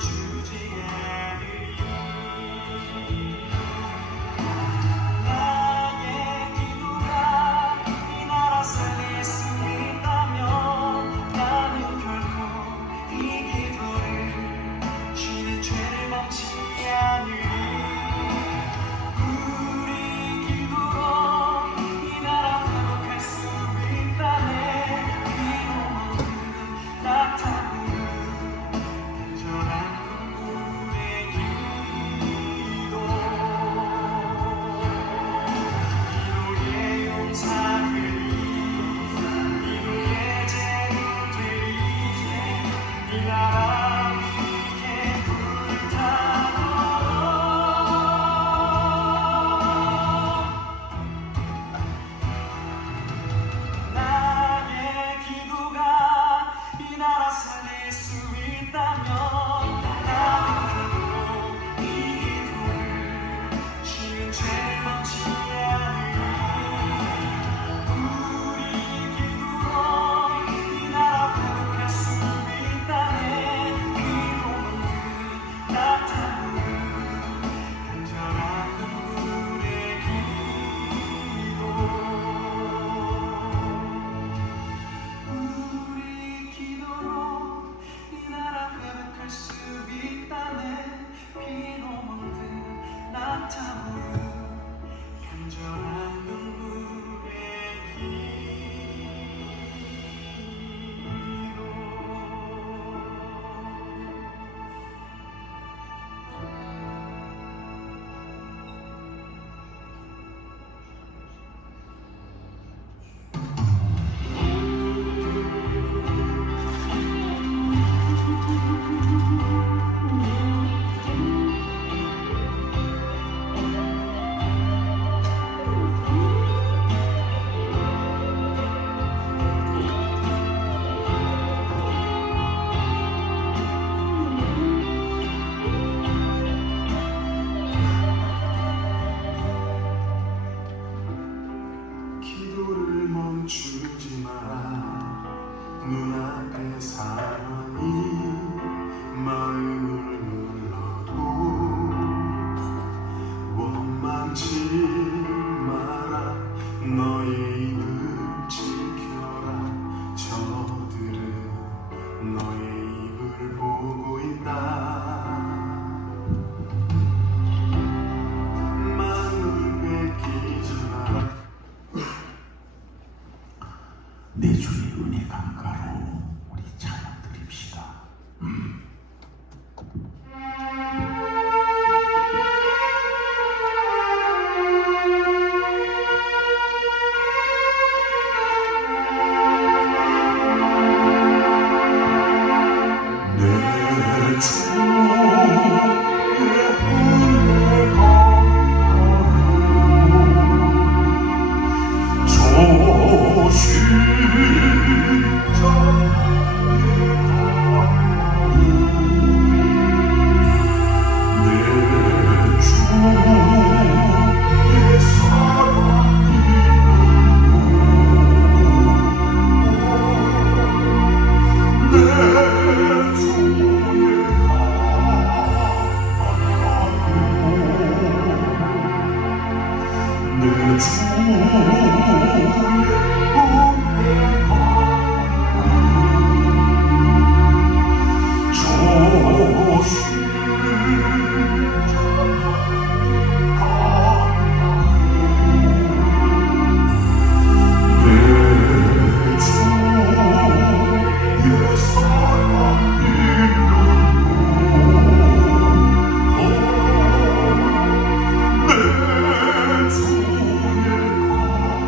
내 주의 은혜 강가로 우리 찬양 드립시다. 내 주의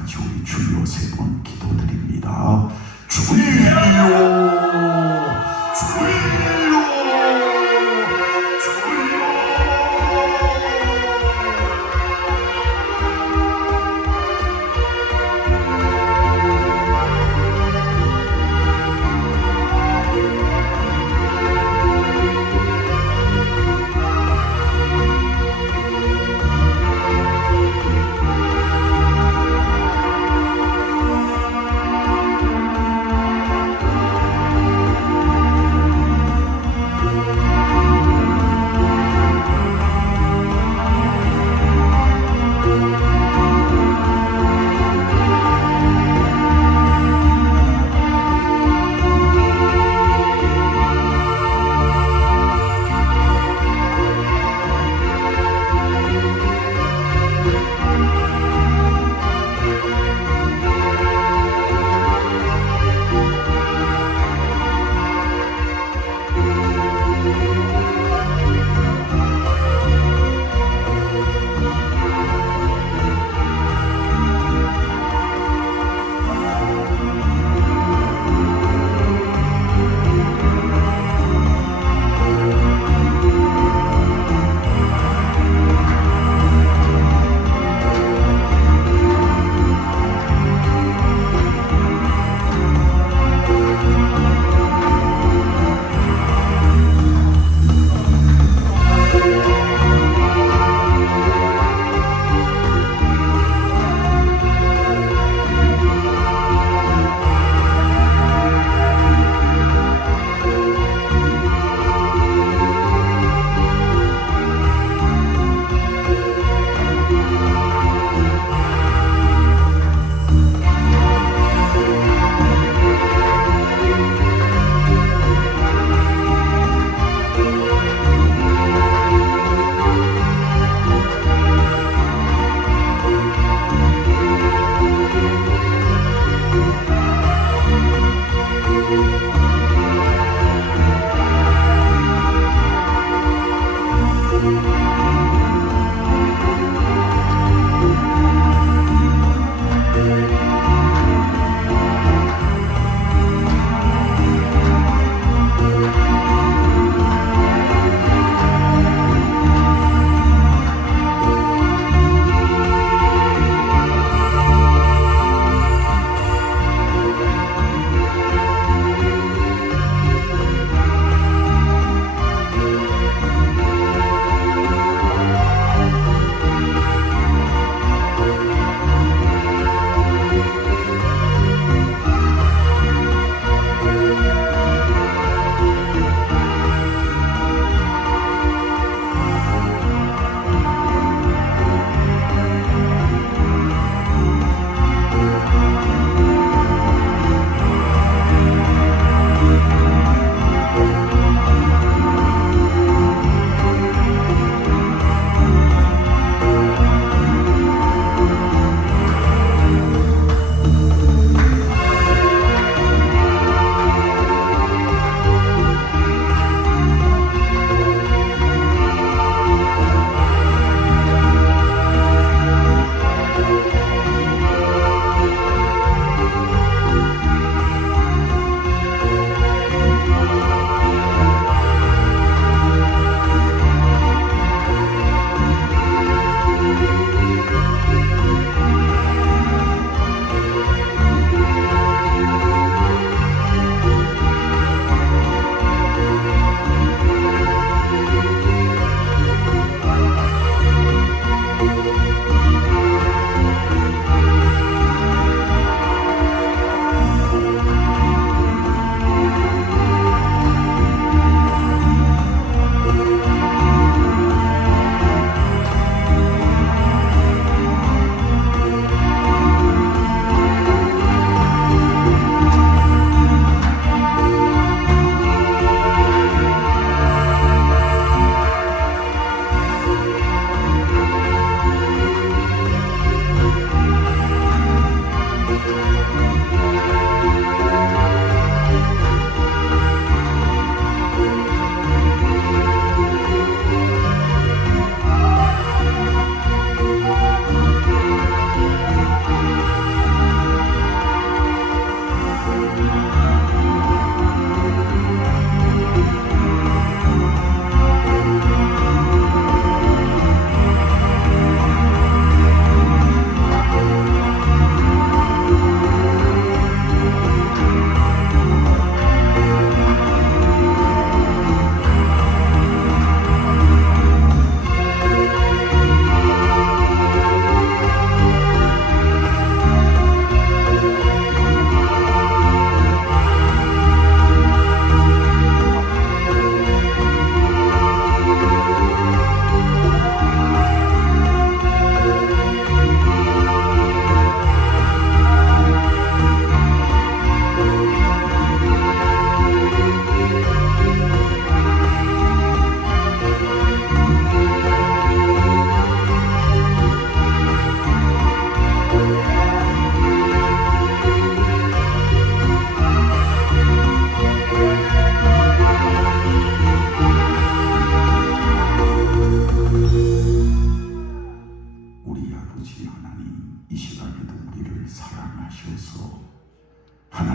같이 우리 주여 세 번 기도드립니다. 주여, 주여, 주여.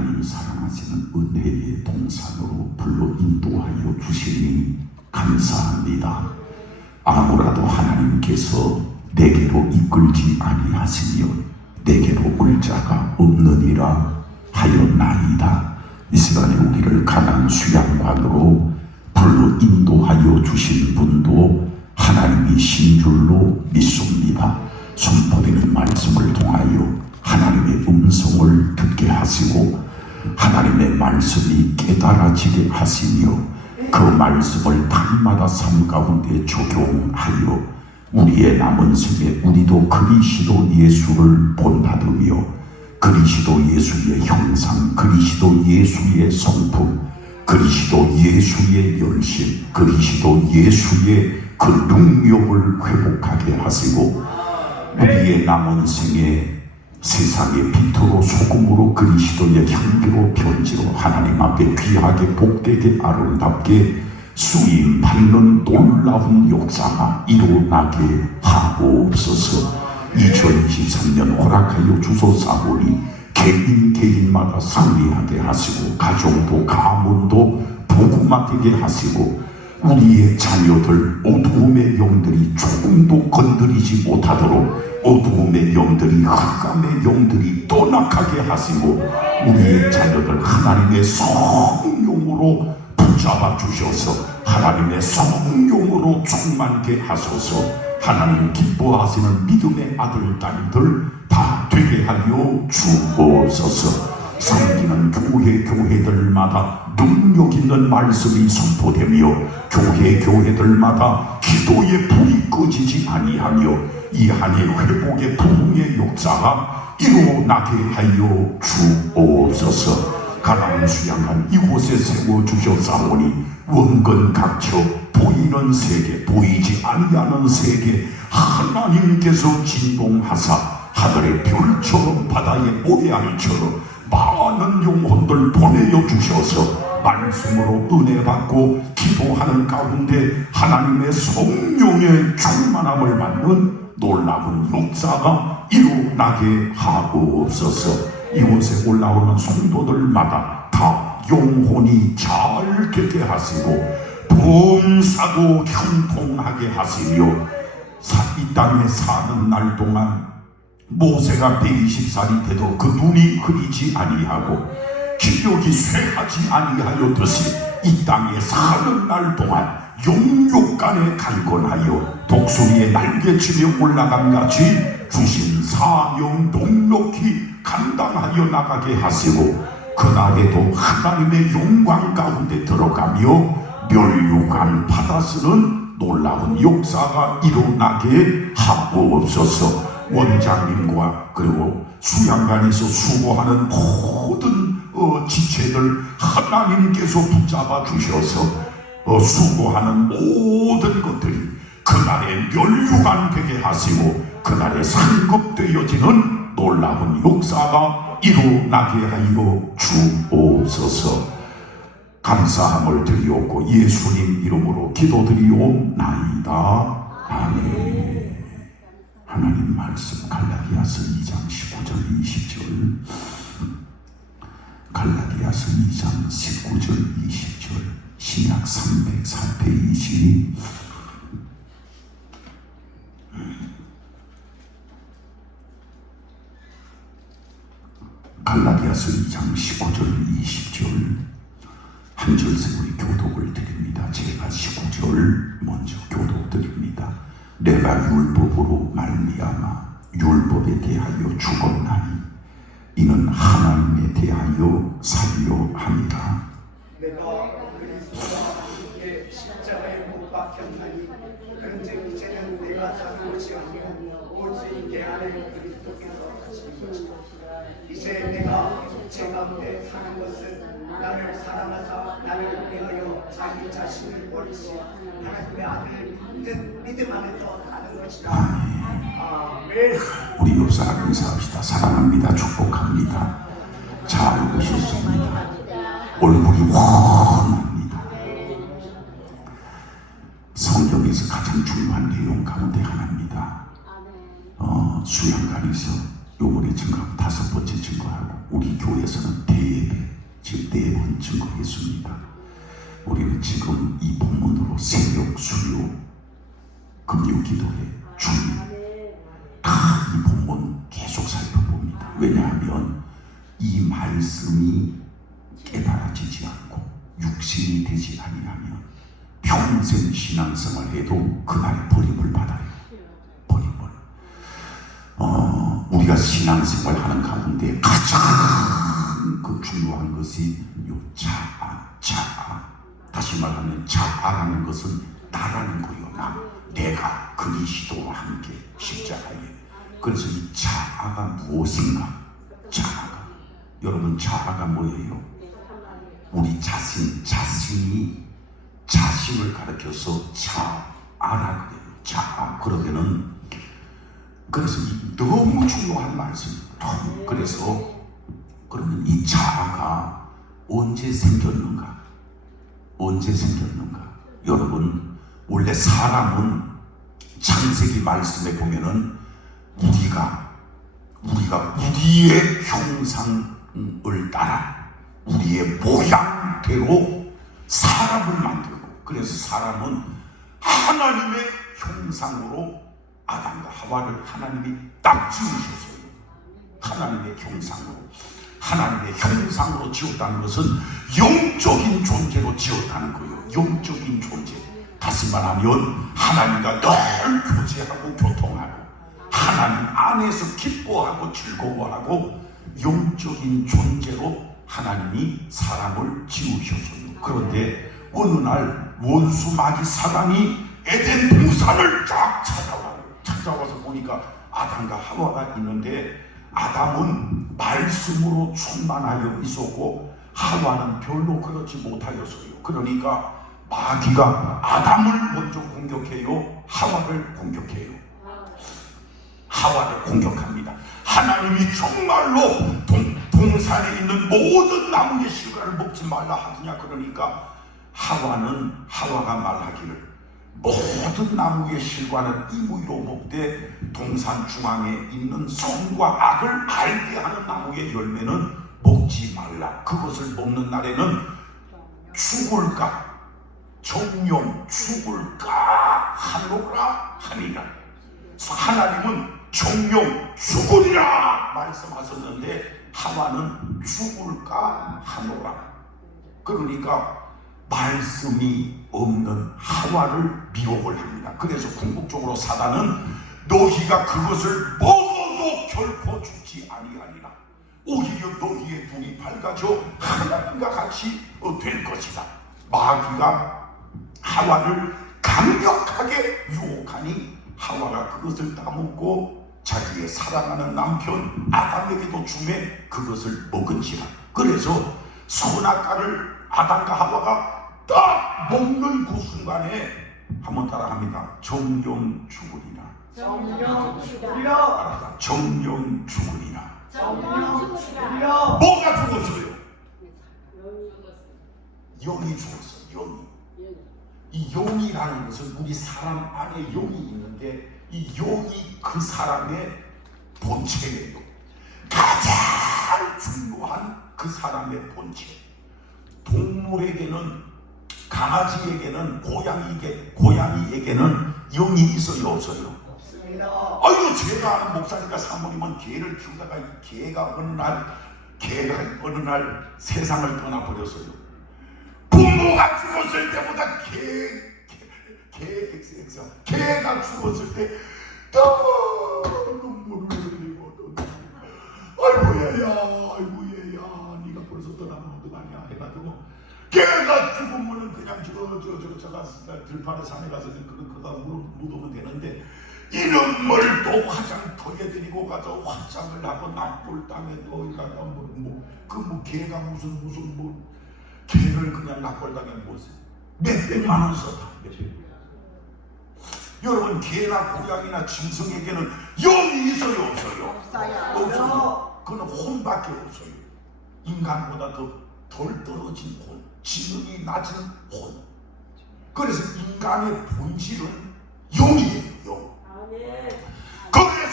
나를 사랑하시는 은혜의 동산으로 불러 인도하여 주시니 감사합니다. 아무라도 하나님께서 내게로 이끌지 아니하시며 내게로 올 자가 없느니라 하였나이다. 이 시간에 우리를 가나안 수양관으로 불러 인도하여 주신 분도 하나님이신 줄로 믿습니다. 선포되는 말씀을 통하여 하나님의 음성을 듣게 하시고 하나님의 말씀이 깨달아지게 하시며 그 말씀을 날마다 삶 가운데 적용하여 우리의 남은 생에 우리도 그리스도 예수를 본받으며 그리스도 예수의 형상, 그리스도 예수의 성품, 그리스도 예수의 열심, 그리스도 예수의 그 능력을 회복하게 하시고 우리의 남은 생에 세상의 빛으로 소금으로 그리스도의 향기로 편지로 하나님 앞에 귀하게 복되게 아름답게 수임 받는 놀라운 역사가 일어나게 하옵소서. 2023년 허락하여 주소사오니 개인마다 승리하게 하시고 가정도 가문도 복음하게 하시고 우리의 자녀들 어두움의 영들이 조금도 건드리지 못하도록 어두움의 영들이 흑암의 영들이 떠나가게 하시고 우리의 자녀들 하나님의 성령으로 붙잡아 주셔서 하나님의 성령으로 충만케 하소서. 하나님 기뻐하시는 믿음의 아들 딸들 다 되게 하여 주옵소서. 섬기는 교회들마다 능력 있는 말씀이 선포되며 교회들마다 기도의 불이 꺼지지 아니하며 이 한해 회복의 부흥의 역사가 일어나게 하여 주옵소서. 가나안 수양한 이곳에 세워주셨사오니 원근 각처 보이는 세계 보이지 아니하는 세계 하나님께서 진동하사 하늘의 별처럼 바다의 모래알처럼 많은 영혼들 보내어 주셔서 말씀으로 은혜 받고 기도하는 가운데 하나님의 성령의 충만함을 받는 놀라운 역사가 일어나게 하옵소서. 이곳에 올라오는 성도들마다 다 영혼이 잘 되게 하시고 범사고 형통하게 하시며 이 땅에 사는 날 동안 모세가 120살이 돼도 그 눈이 흐리지 아니하고 기력이 쇠하지 아니하였듯이 이 땅에 사는 날 동안 영육간에 강건하여 독수리의 날개치며 올라감같이 주신 사명 넉넉히 감당하여 나가게 하시고 그날에도 하나님의 영광 가운데 들어가며 멸류관 받아쓰는 놀라운 역사가 일어나게 하옵소서. 원장님과 그리고 수양관에서 수고하는 모든 지체들 하나님께서 붙잡아 주셔서 수고하는 모든 것들이 그날에 멸류관 되게 하시고 그날에 상급되어지는 놀라운 역사가 일어나게 하여 주옵소서. 감사함을 드리옵고 예수님 이름으로 기도드리옵나이다. 아멘. 하나님 말씀 갈라디아서 2장 19절 20절 갈라디아서 2장 19절 20절 신약 304페이지 갈라디아서 2장 19절 20절 한 절씩 우리 교독을 드립니다. 제가 19절 먼저 교독 드립니다. 내가 율법으로 말미암아 율법에 대하여 죽었나니 이는 하나님에 대하여 살려 함이라. 내가 그리스도와 함께 십자가에 못 박혔나니 그런즉 이제는 내가 사는 것이 아니요 오직 내 안에 그리스도께서 사시니 이제 내가 제 가운데 사는 것은 나를 사랑하사 나를 위하여 자기 자신을 버리신 하나님의 아들 믿음 안에서 사는 것이다. 아멘. 우리 옆 사람 인사합시다. 사랑합니다. 축복합니다. 잘 보셨습니다. 얼굴이 훤합니다. 성경에서 가장 중요한 내용 가운데 하나입니다. 수양관에서 요번에 증거하고 5번째 증거하고 우리 교회에서는 대예배 지금 4번 증거했습니다. 우리는 지금 이 본문으로 새벽, 수요, 금요 기도회, 주일 다 이 본문 계속 살펴봅니다. 왜냐하면 이 말씀이 깨달아지지 않고 육신이 되지 아니하면 평생 신앙생활 해도 그날에 버림을 받아요. 버림을. 우리가 신앙생활 하는 가운데 가장 그 중요한 것이 요 자아. 다시 말하면 자아라는 것은 나라는 거요. 내가 그리스도와 함께 십자가에. 그래서 이 자아가 무엇인가? 자아가. 여러분 자아가 뭐예요? 우리 자신이 자신을 가르쳐서 자아라 그래요. 자아. 그래서 너무 중요한 말씀이에요. 그래서 그러면 이 자아가 언제 생겼는가? 여러분 원래 사람은 창세기 말씀에 보면은 우리가 우리의 형상을 따라 우리의 모양대로 사람을 만들고, 그래서 사람은 하나님의 형상으로 아담과 하와를 하나님이 딱 지으셨어요. 하나님의 형상으로 지었다는 것은 영적인 존재로 지었다는 거예요. 영적인 존재. 다시 말하면 하나님과 늘 교제하고 교통하고 하나님 안에서 기뻐하고 즐거워하고 영적인 존재로 하나님이 사람을 지으셨어요. 그런데 어느 날 원수 마귀 사단이 에덴 동산을 쫙 찾아와서 보니까 아담과 하와가 있는데, 아담은 말씀으로 충만하여 있었고 하와는 별로 그렇지 못하였어요. 그러니까 마귀가 아담을 먼저 공격해요. 하와를 공격합니다. 하나님이 정말로 동산에 있는 모든 나무의 실과를 먹지 말라 하더냐. 그러니까 하와가 말하기를 모든 나무의 실과는 임의로 먹되 동산 중앙에 있는 선과 악을 알게 하는 나무의 열매는 먹지 말라. 그것을 먹는 날에는 정령 죽을까 하노라 하니라. 하나님은 정령 죽으리라 말씀하셨는데 하와는 죽을까 하노라. 그러니까 말씀이 없는 하와를 미혹을 합니다. 그래서 궁극적으로 사단은 너희가 그것을 먹어도 결코 죽지 아니하리라. 오히려 너희의 눈이 밝아져 하나님과 같이 될 것이다. 마귀가 하와를 강력하게 유혹하니 하와가 그것을 따먹고 자기의 사랑하는 남편 아담에게도 주매 그것을 먹은지라. 그래서 선악과를 아담과 하와가 딱 먹는 그 순간에 한번 따라합니다. 정령 죽으리라. 뭐가 죽었어요? 영이 죽었어요. 이 영이라는 것은 우리 사람 안에 영이 있는데 이 영이 그 사람의 본체예요. 가장 중요한 그 사람의 본체. 동물에게는, 강아지에게는, 고양이에게는 영이 있어요, 없어요? 없습니다. 아이고, 제가 아는 목사니까 사모님은 개를 키우다가 개가 어느 날 세상을 떠나버렸어요. 부모가 죽었을 때보다 개가 죽었을 때 눈물을 흘리고 아이고 얘야 네가 벌써 떠나면 어떡하냐 해가지고, 개가 죽으면은 그냥 저 들판에 산에 가서 그가 묻으면 되는데, 이놈을 또 화장터에 데리고 가서 화장을 하고 납골 땅에 넣어가가 개가 무슨 개를 그냥 납골 땅에 몇백만 원 썼다. 여러분, 개나 고양이나 짐승에게는 영이 있어요, 없어요? 없어요. 그건 혼밖에 없어요. 인간보다 덜 떨어진 혼, 지능이 낮은 혼. 그래서 인간의 본질은 영이에요, 영. 그래서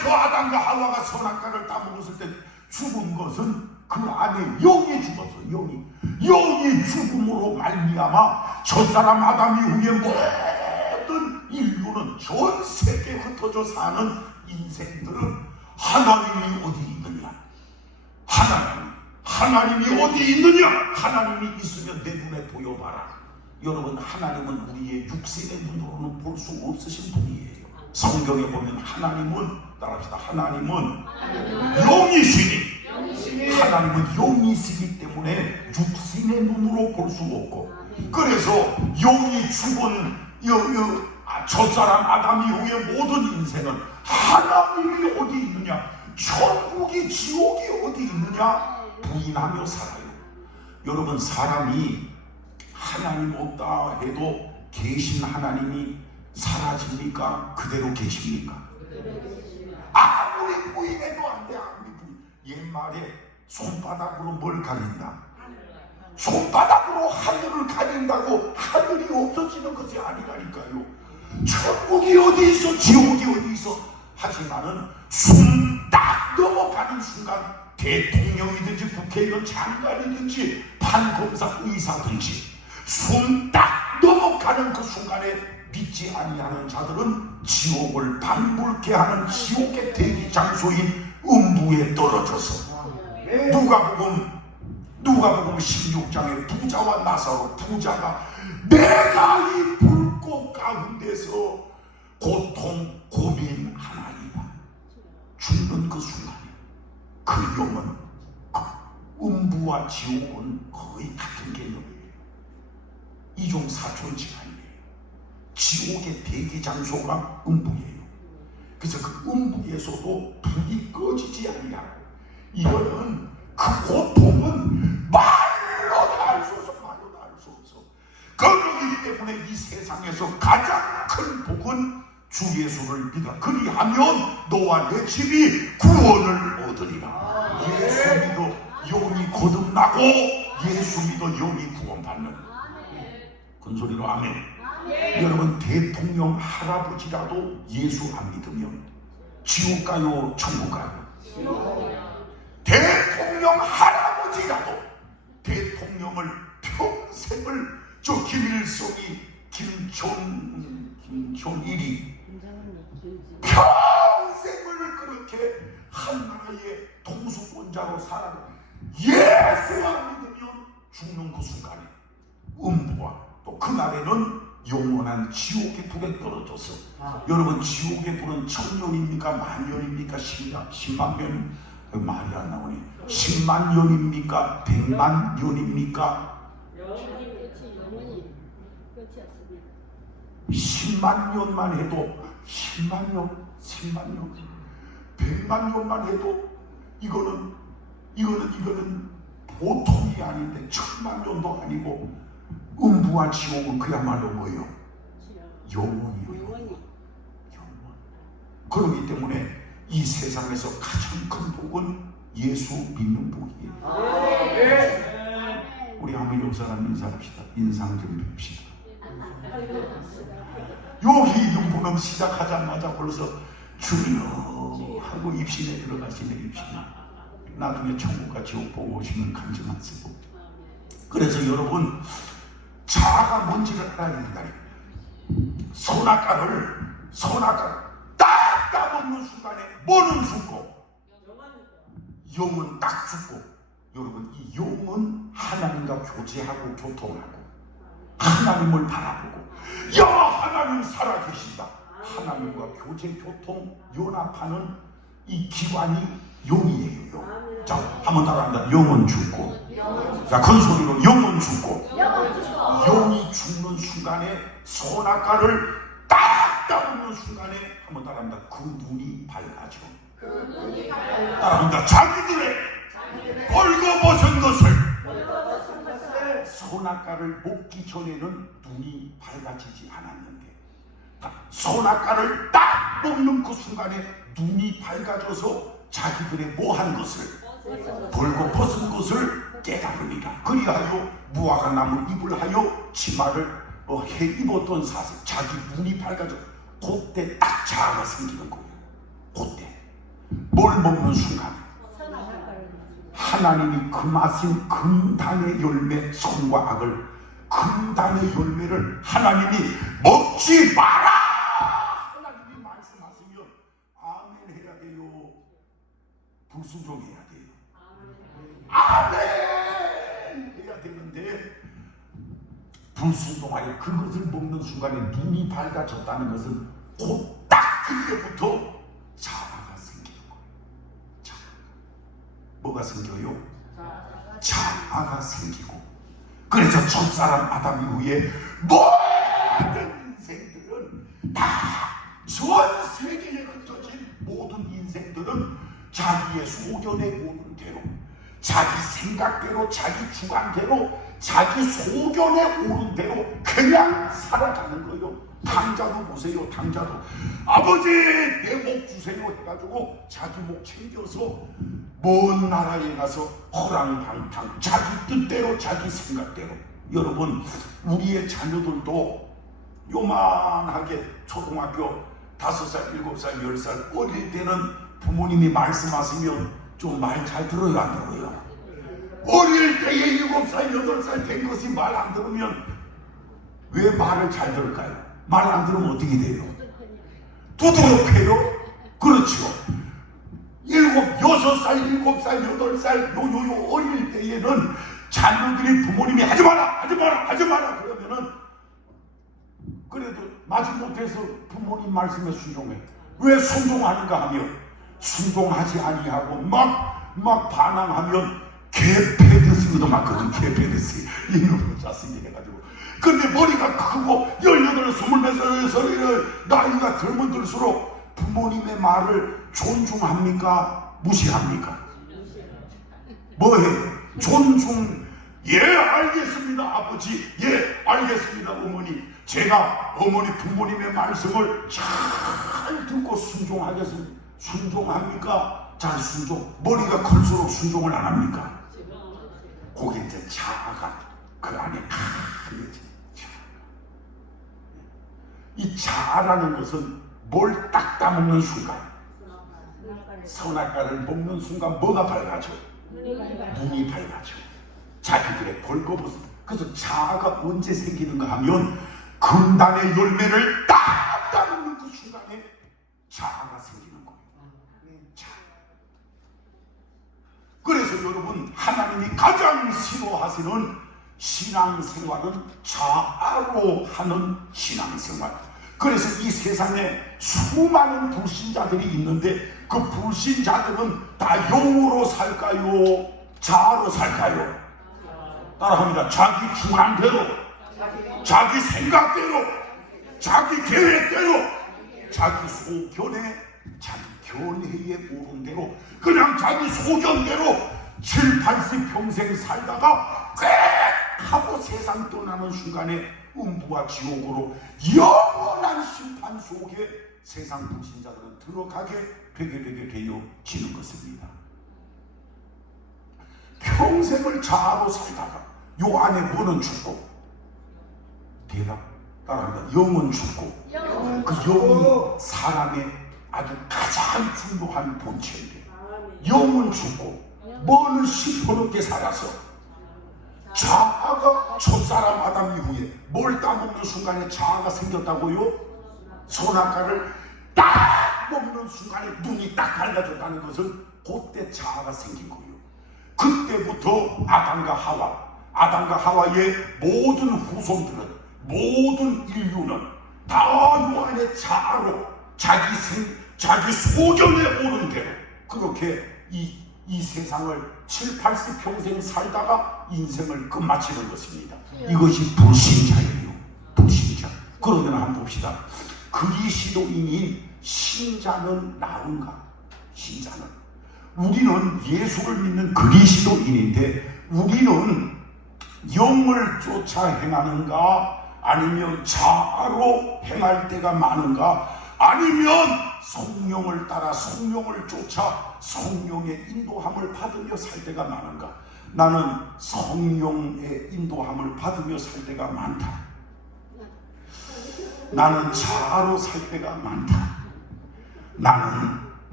저 아담과 하와가 선악과를 따먹었을 때 죽은 것은 그 안에 영이 죽었어. 영이 죽음으로 말미암아 첫사람 아담 이후에 모든 인류는 전 세계에 흩어져 사는 인생들은 하나님이 어디 있느냐? 하나님이 어디 있느냐? 하나님이 있으면 내 눈에 보여봐라. 여러분, 하나님은 우리의 육신의 눈으로는 볼 수 없으신 분이에요. 성경에 보면 하나님은, 따라합시다, 하나님은 영이시니, 하나님은 영이시기 때문에 육신의 눈으로 볼 수 없고, 그래서 영이 죽은 첫사람 아담 이후의 모든 인생은 하나님이 어디 있느냐, 천국이 지옥이 어디 있느냐 부인하며 살아요. 여러분, 사람이 하나님 없다 해도 계신 하나님이 사라집니까? 그대로 계십니까? 아무리 부인해도 안 돼. 옛말에 손바닥으로 뭘 가린다? 손바닥으로 하늘을 가린다고 하늘이 없어지는 것이 아니라니까요. 천국이 어디 있어, 지옥이 어디 있어. 하지만은 숨 딱 넘어가는 순간 대통령이든지 국회의원 장관이든지 판검사 의사든지 숨 딱 넘어가는 그 순간에 믿지 아니하는 자들은 지옥을 방불케 하는 지옥의 대기 장소인 음부에 떨어져서, 누가복음 16장에 부자와 나사로, 부자가 내가 이 불꽃 가운데서 고통 고민하나이다 죽는 그 순간에 그 영은, 음부와 지옥은 거의 같은 개념이에요. 이종사촌지간이에요. 지옥의 대기 장소가 음부예요. 그래서 그 음부에서도 불이 꺼지지 않냐. 이거는, 그 고통은 말로 다 알 수 없어. 그러기 때문에 이 세상에서 가장 큰 복은 주 예수를 믿어. 그리하면 너와 내 집이 구원을 얻으리라. 예수 믿어 영이 거듭나고, 예수 믿어 영이 구원받는. 큰 소리로 아멘. 여러분, 대통령 할아버지라도 예수 안 믿으면 지옥 가요, 천국 가요? 대통령 할아버지라도, 대통령을 평생을 저 김일성이, 김종일이 평생을 그렇게 한 나라의 통수권자로 살아 예수 안 믿으면 죽는 그 순간에 음부와 또 그날에는 영원한 지옥의 불에 떨어져서, 여러분, 지옥의 불은 천년입니까? 만년입니까? 10만 년? 말이 안 나오니. 10만 년입니까? 100만 년입니까? 10만 년만 해도, 10만 년, 10만 년, 100만 년만 해도 이거는 보통이 아닌데, 1000만 년도 아니고, 음부와 지옥은 그야말로 뭐예요? 영원이요. 영원. 그렇기 때문에 이 세상에서 가장 큰 복은 예수 믿는 복이에요. 우리 한민족 사람 인사합시다. 인상 좀 뵙시다. 여기 있는 분은 시작하자마자 벌써 주여 하고 입신에 들어가시네. 입신에. 나중에 천국과 지옥 보고 오시면 간증만 쓰고. 그래서 여러분, 자아가 뭔지를 알아야 된다. 선악과를 딱 따먹는 순간에 뭐는 죽고 영은 딱 죽고, 여러분, 이 영은 하나님과 교제하고 교통하고 하나님을 바라보고, 야, 하나님 살아계신다, 하나님과 교제, 교통, 연합하는 이 기관이 영이에요. 자, 한번 따라합니다. 영은 죽고. 자, 큰 소리로 영은 죽고. 영이 죽는 순간에, 선악과를 딱 따먹는 순간에, 한번 따라합니다. 그 눈이 밝아져. 따라합니다. 자기들의 벌거벗은 것을, 선악과를 먹기 전에는 눈이 밝아지지 않았는데, 선악과를 딱 먹는 그 순간에 눈이 밝아져서 자기들의 뭐한 것을, 벌거벗은 것을 깨달으리라. 그리하여 무화과 나무 잎을 하여 치마를 해 입었던 사슴, 자기 눈이 밝아져. 그때 딱 자아가 생기는 거예요. 그때 뭘 먹는 순간 하나님이 금하신 금단의 열매, 선과 악을, 금단의 열매를 하나님이 먹지 마라! 하나님이 말씀하시면 아멘 해야 돼요? 불순종해야 돼요? 아멘 해야 되는데, 불순종하여 그것을 먹는 순간에 눈이 밝아졌다는 것은 곧 딱 그때부터 자아가 생기는 거예요. 자아. 뭐가 생겨요? 자아가 생기고, 그래서 첫사람 아담 이후에 모든 인생들은 다 전 세계에 흩어진 모든 인생들은 자기의 소견에 오는 대로, 자기 생각대로, 자기 주관대로, 자기 소견에 오는 대로 그냥 살아가는 거예요. 당자도 보세요. 당자도 아버지 내 목 주세요 해가지고 자기 목 챙겨서 먼 나라에 가서 허랑방탕 자기 뜻대로, 자기 생각대로. 여러분, 우리의 자녀들도 요만하게 초등학교 5살, 7살, 10살 어릴 때는 부모님이 말씀하시면 좀 말 잘 들어요, 안 들어요? 어릴 때에 7살, 8살 된 것이 말 안 들으면 왜 말을 잘 들을까요? 말 안 들으면 어떻게 돼요? 두드럽해요? 그렇죠. 6살, 7살, 8살 요 어릴 때에는 자녀들이 부모님이 하지 마라 그러면은 그래도 마지못해서 부모님 말씀에 순종해. 왜 순종하는가 하면 순종하지 아니하고 막 반항하면 개패듯이 얻어맞거든. 개패듯이 이놈의 자식이 해가지고. 근데 머리가 크고 18, 24살 나이가 들면 들수록 부모님의 말을 존중합니까? 무시합니까? 뭐해요? 존중. 예 알겠습니다 아버지, 예 알겠습니다 어머니. 제가 어머니 부모님의 말씀을 잘 듣고 순종하겠습니다. 순종합니까? 잘 순종. 머리가 클수록 순종을 안 합니까? 그게 이제 자아가 그 안에 크게. 이 자아라는 것은 뭘 딱 따먹는 순간, 선악과를 먹는 순간 뭐가 밝아져? 눈이 밝아져. 자기들의 벌거벗은. 그래서 자아가 언제 생기는가 하면 금단의 열매를 딱 따먹는 그 순간에 자아가 생기는 거예요. 자아. 그래서 여러분, 하나님이 가장 싫어하시는 신앙생활은 자아로 하는 신앙생활. 그래서 이 세상에 수많은 불신자들이 있는데 그 불신자들은 다 영으로 살까요? 자아로 살까요? 따라합니다. 자기 주관대로, 자기 생각대로, 자기 계획대로, 자기 소견에, 자기 견해에 오른 대로, 그냥 자기 소견대로 7, 80평생 살다가 꽤 하고 세상 떠나는 순간에 음부와 지옥으로 영원한 심판 속에 세상 불신자들은 들어가게 되게 되어지는 것입니다. 평생을 자아로 살다가 요 안에 뭐는 죽고, 대답 따라합니다. 영은 죽고. 그 영이 사람의 아주 가장 중요한 본체인데, 영은 죽고 뭐는 시퍼렇게 살아서 자아가 첫사람 아담 이후에 뭘 따먹는 순간에 자아가 생겼다고요? 선악과를 딱 먹는 순간에 눈이 딱 밝아졌다는 것은 그때 자아가 생긴 거예요. 그때부터 아담과 하와의 모든 후손들은, 모든 인류는 다 요 안에 자아로 자기 소견에 오른 대로 그렇게 이 세상을 7, 80평생 살다가 인생을 끝마치는 것입니다. 이것이 불신자예요. 불신자. 그러면 한번 봅시다. 그리스도인인 신자는 나은가? 신자는, 우리는 예수를 믿는 그리스도인인데 우리는 영을 쫓아 행하는가? 아니면 자아로 행할 때가 많은가? 아니면 성령을 따라 성령을 쫓아 성령의 인도함을 받으며 살 때가 많은가? 나는 성령의 인도함을 받으며 살 때가 많다. 나는 자아로 살 때가 많다.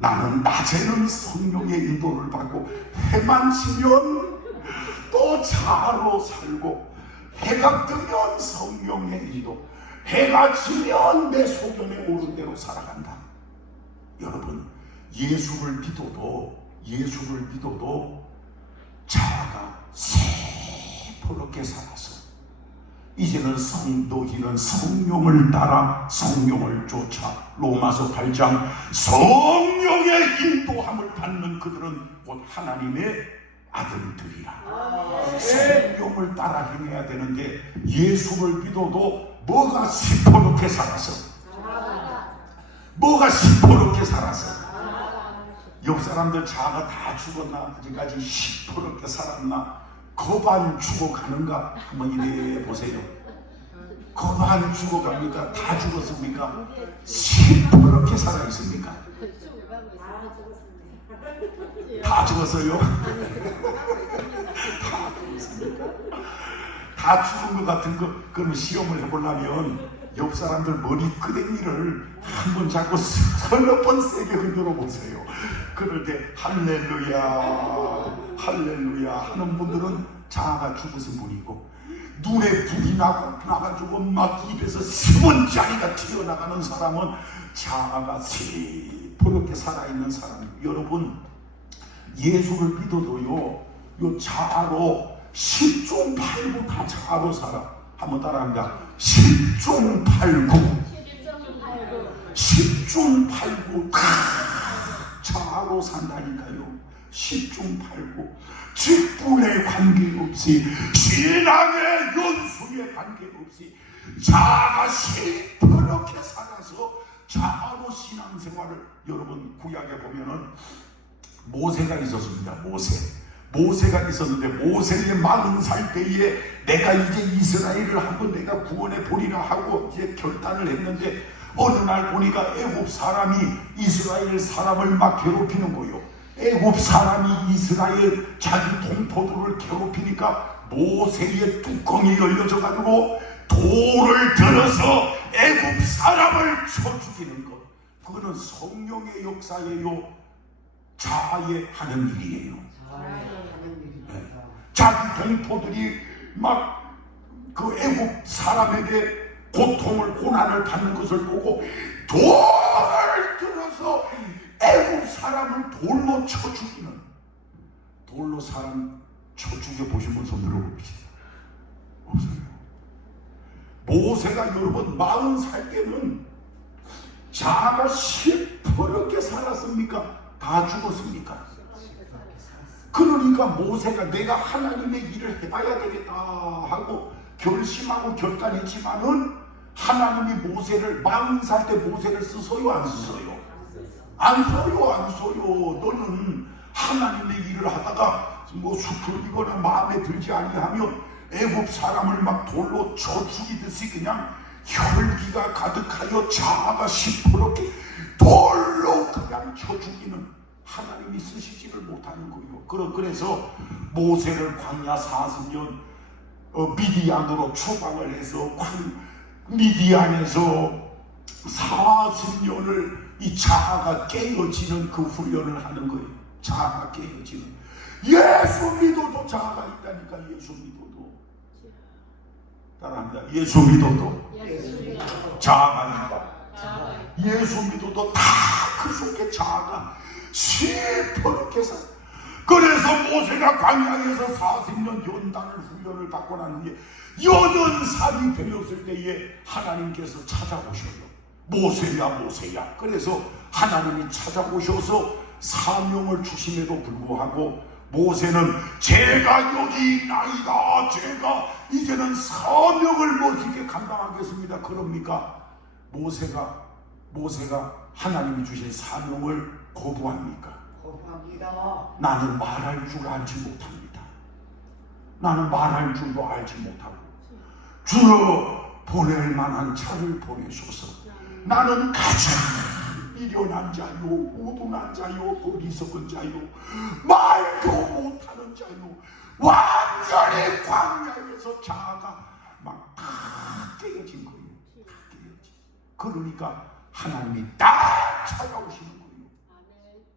나는 낮에는 성령의 인도를 받고 해만 지면 또 자아로 살고 해가 뜨면 성령의 인도, 해가 지면 내 소견에 오른 대로 살아간다. 여러분, 예수를 믿어도 자아가 새푸르게 살아서 이제는 너희는 성령을 따라 성령을 쫓아. 로마서 8장 성령의 인도함을 받는 그들은 곧 하나님의 아들들이라. 성령을 따라 행해야 되는데 예수를 믿어도 뭐가 시퍼렇게 살아서 옆 사람들 자아가 다 죽었나? 아직까지 시퍼렇게 살았나? 겁 안 죽어가는가? 한번 이래 보세요. 겁 안 죽어갑니까? 다 죽었습니까? 시퍼렇게 살아있습니까? 다 죽었어요? 다 죽었습니까? 다 죽은 것 같은 거, 그럼 시험을 해보려면 옆 사람들 머리끄댕이를 한번 잡고 서너 번 세게 흔들어 보세요. 그럴 때 할렐루야 할렐루야 하는 분들은 자아가 죽으신 분이고, 눈에 불이 나가지고 막 입에서 10원짜리가 튀어나가는 사람은 자아가 새푸르게 살아있는 사람이에요. 여러분, 예수를 믿어도요, 요 자아로 10중 8구 다 자아로 살아. 한번 따라합니다. 10중 8구 10중 8구 다 자아로 산다니까요. 10중 8구 직분에 관계없이, 신앙의 연수에 관계없이 자아가 시퍼렇게 살아서 자아로 신앙생활을, 여러분 구약에 보면은 모세가 있었습니다. 모세가 있었는데 모세의 40살 때에 내가 이제 이스라엘을 한번 내가 구원해 보리라 하고 이제 결단을 했는데, 어느 날 보니까 애굽 사람이 이스라엘 사람을 막 괴롭히는 거예요. 애굽 사람이 이스라엘 자기 동포들을 괴롭히니까 모세의 뚜껑이 열려져 가지고 돌을 들어서 애굽 사람을 쳐 죽이는 것, 그거는 성령의 역사예요? 자아에 하는 일이에요. 네. 자기 동포들이 막 그 애굽 사람에게 고통을 고난을 받는 것을 보고 돌을 들어서 애굽 사람을 돌로 쳐 죽이는, 돌로 사람 쳐 죽여 보신 분 손 들어봅시다. 없어요. 모세가 여러분 40살 때는 자아가 시퍼렇게 살았습니까? 다 죽었습니까? 그러니까 모세가 내가 하나님의 일을 해봐야 되겠다 하고 결심하고 결단했지만은, 하나님이 모세를 40살 때 모세를 쓰서요 안 쓰서요? 안 써요. 너는 하나님의 일을 하다가 뭐 수틀리거나 마음에 들지 아니하면 애굽 사람을 막 돌로 쳐 죽이듯이 그냥 혈기가 가득하여 자아가 시퍼렇게 돌로 그냥 쳐 죽이는, 하나님이 쓰시지를 못하는 거예요. 그래서 모세를 광야 40년 미디안으로 추방을 해서 미디안에서 40년을 이 자아가 깨어지는 그 훈련을 하는 거예요. 자아가 깨어지는. 예수 믿어도 자아가 있다니까. 예수 믿어도. 따라합니다. 예수 믿어도 자아가 있다. 예수 믿어도 다 그 속에 자아가 시퍼렇게 살아. 그래서 모세가 광야에서 40년 연단을 훈련을 받고 난 후에 80살이 되었을 때에 하나님께서 찾아오셔요. 모세야. 그래서 하나님이 찾아오셔서 사명을 주심에도 불구하고 모세는 제가 여기 있나이다. 제가 이제는 사명을 어떻게 감당하겠습니다. 그럽니까? 모세가 하나님이 주신 사명을 거부합니까? 거부합니다. 나는 말할 줄 알지 못합니다. 나는 말할 줄도 알지 못하고, 주로 보낼 만한 자를 보내소서. 나는 가장 미련한 자요, 우둔한 자요, 어리석은 자요, 말도 못하는 자요. 완전히 광야에서 자아가 막 다 깨어진 거예요. 다 깨어진. 그러니까 하나님이 딱 찾아오시는 거예요.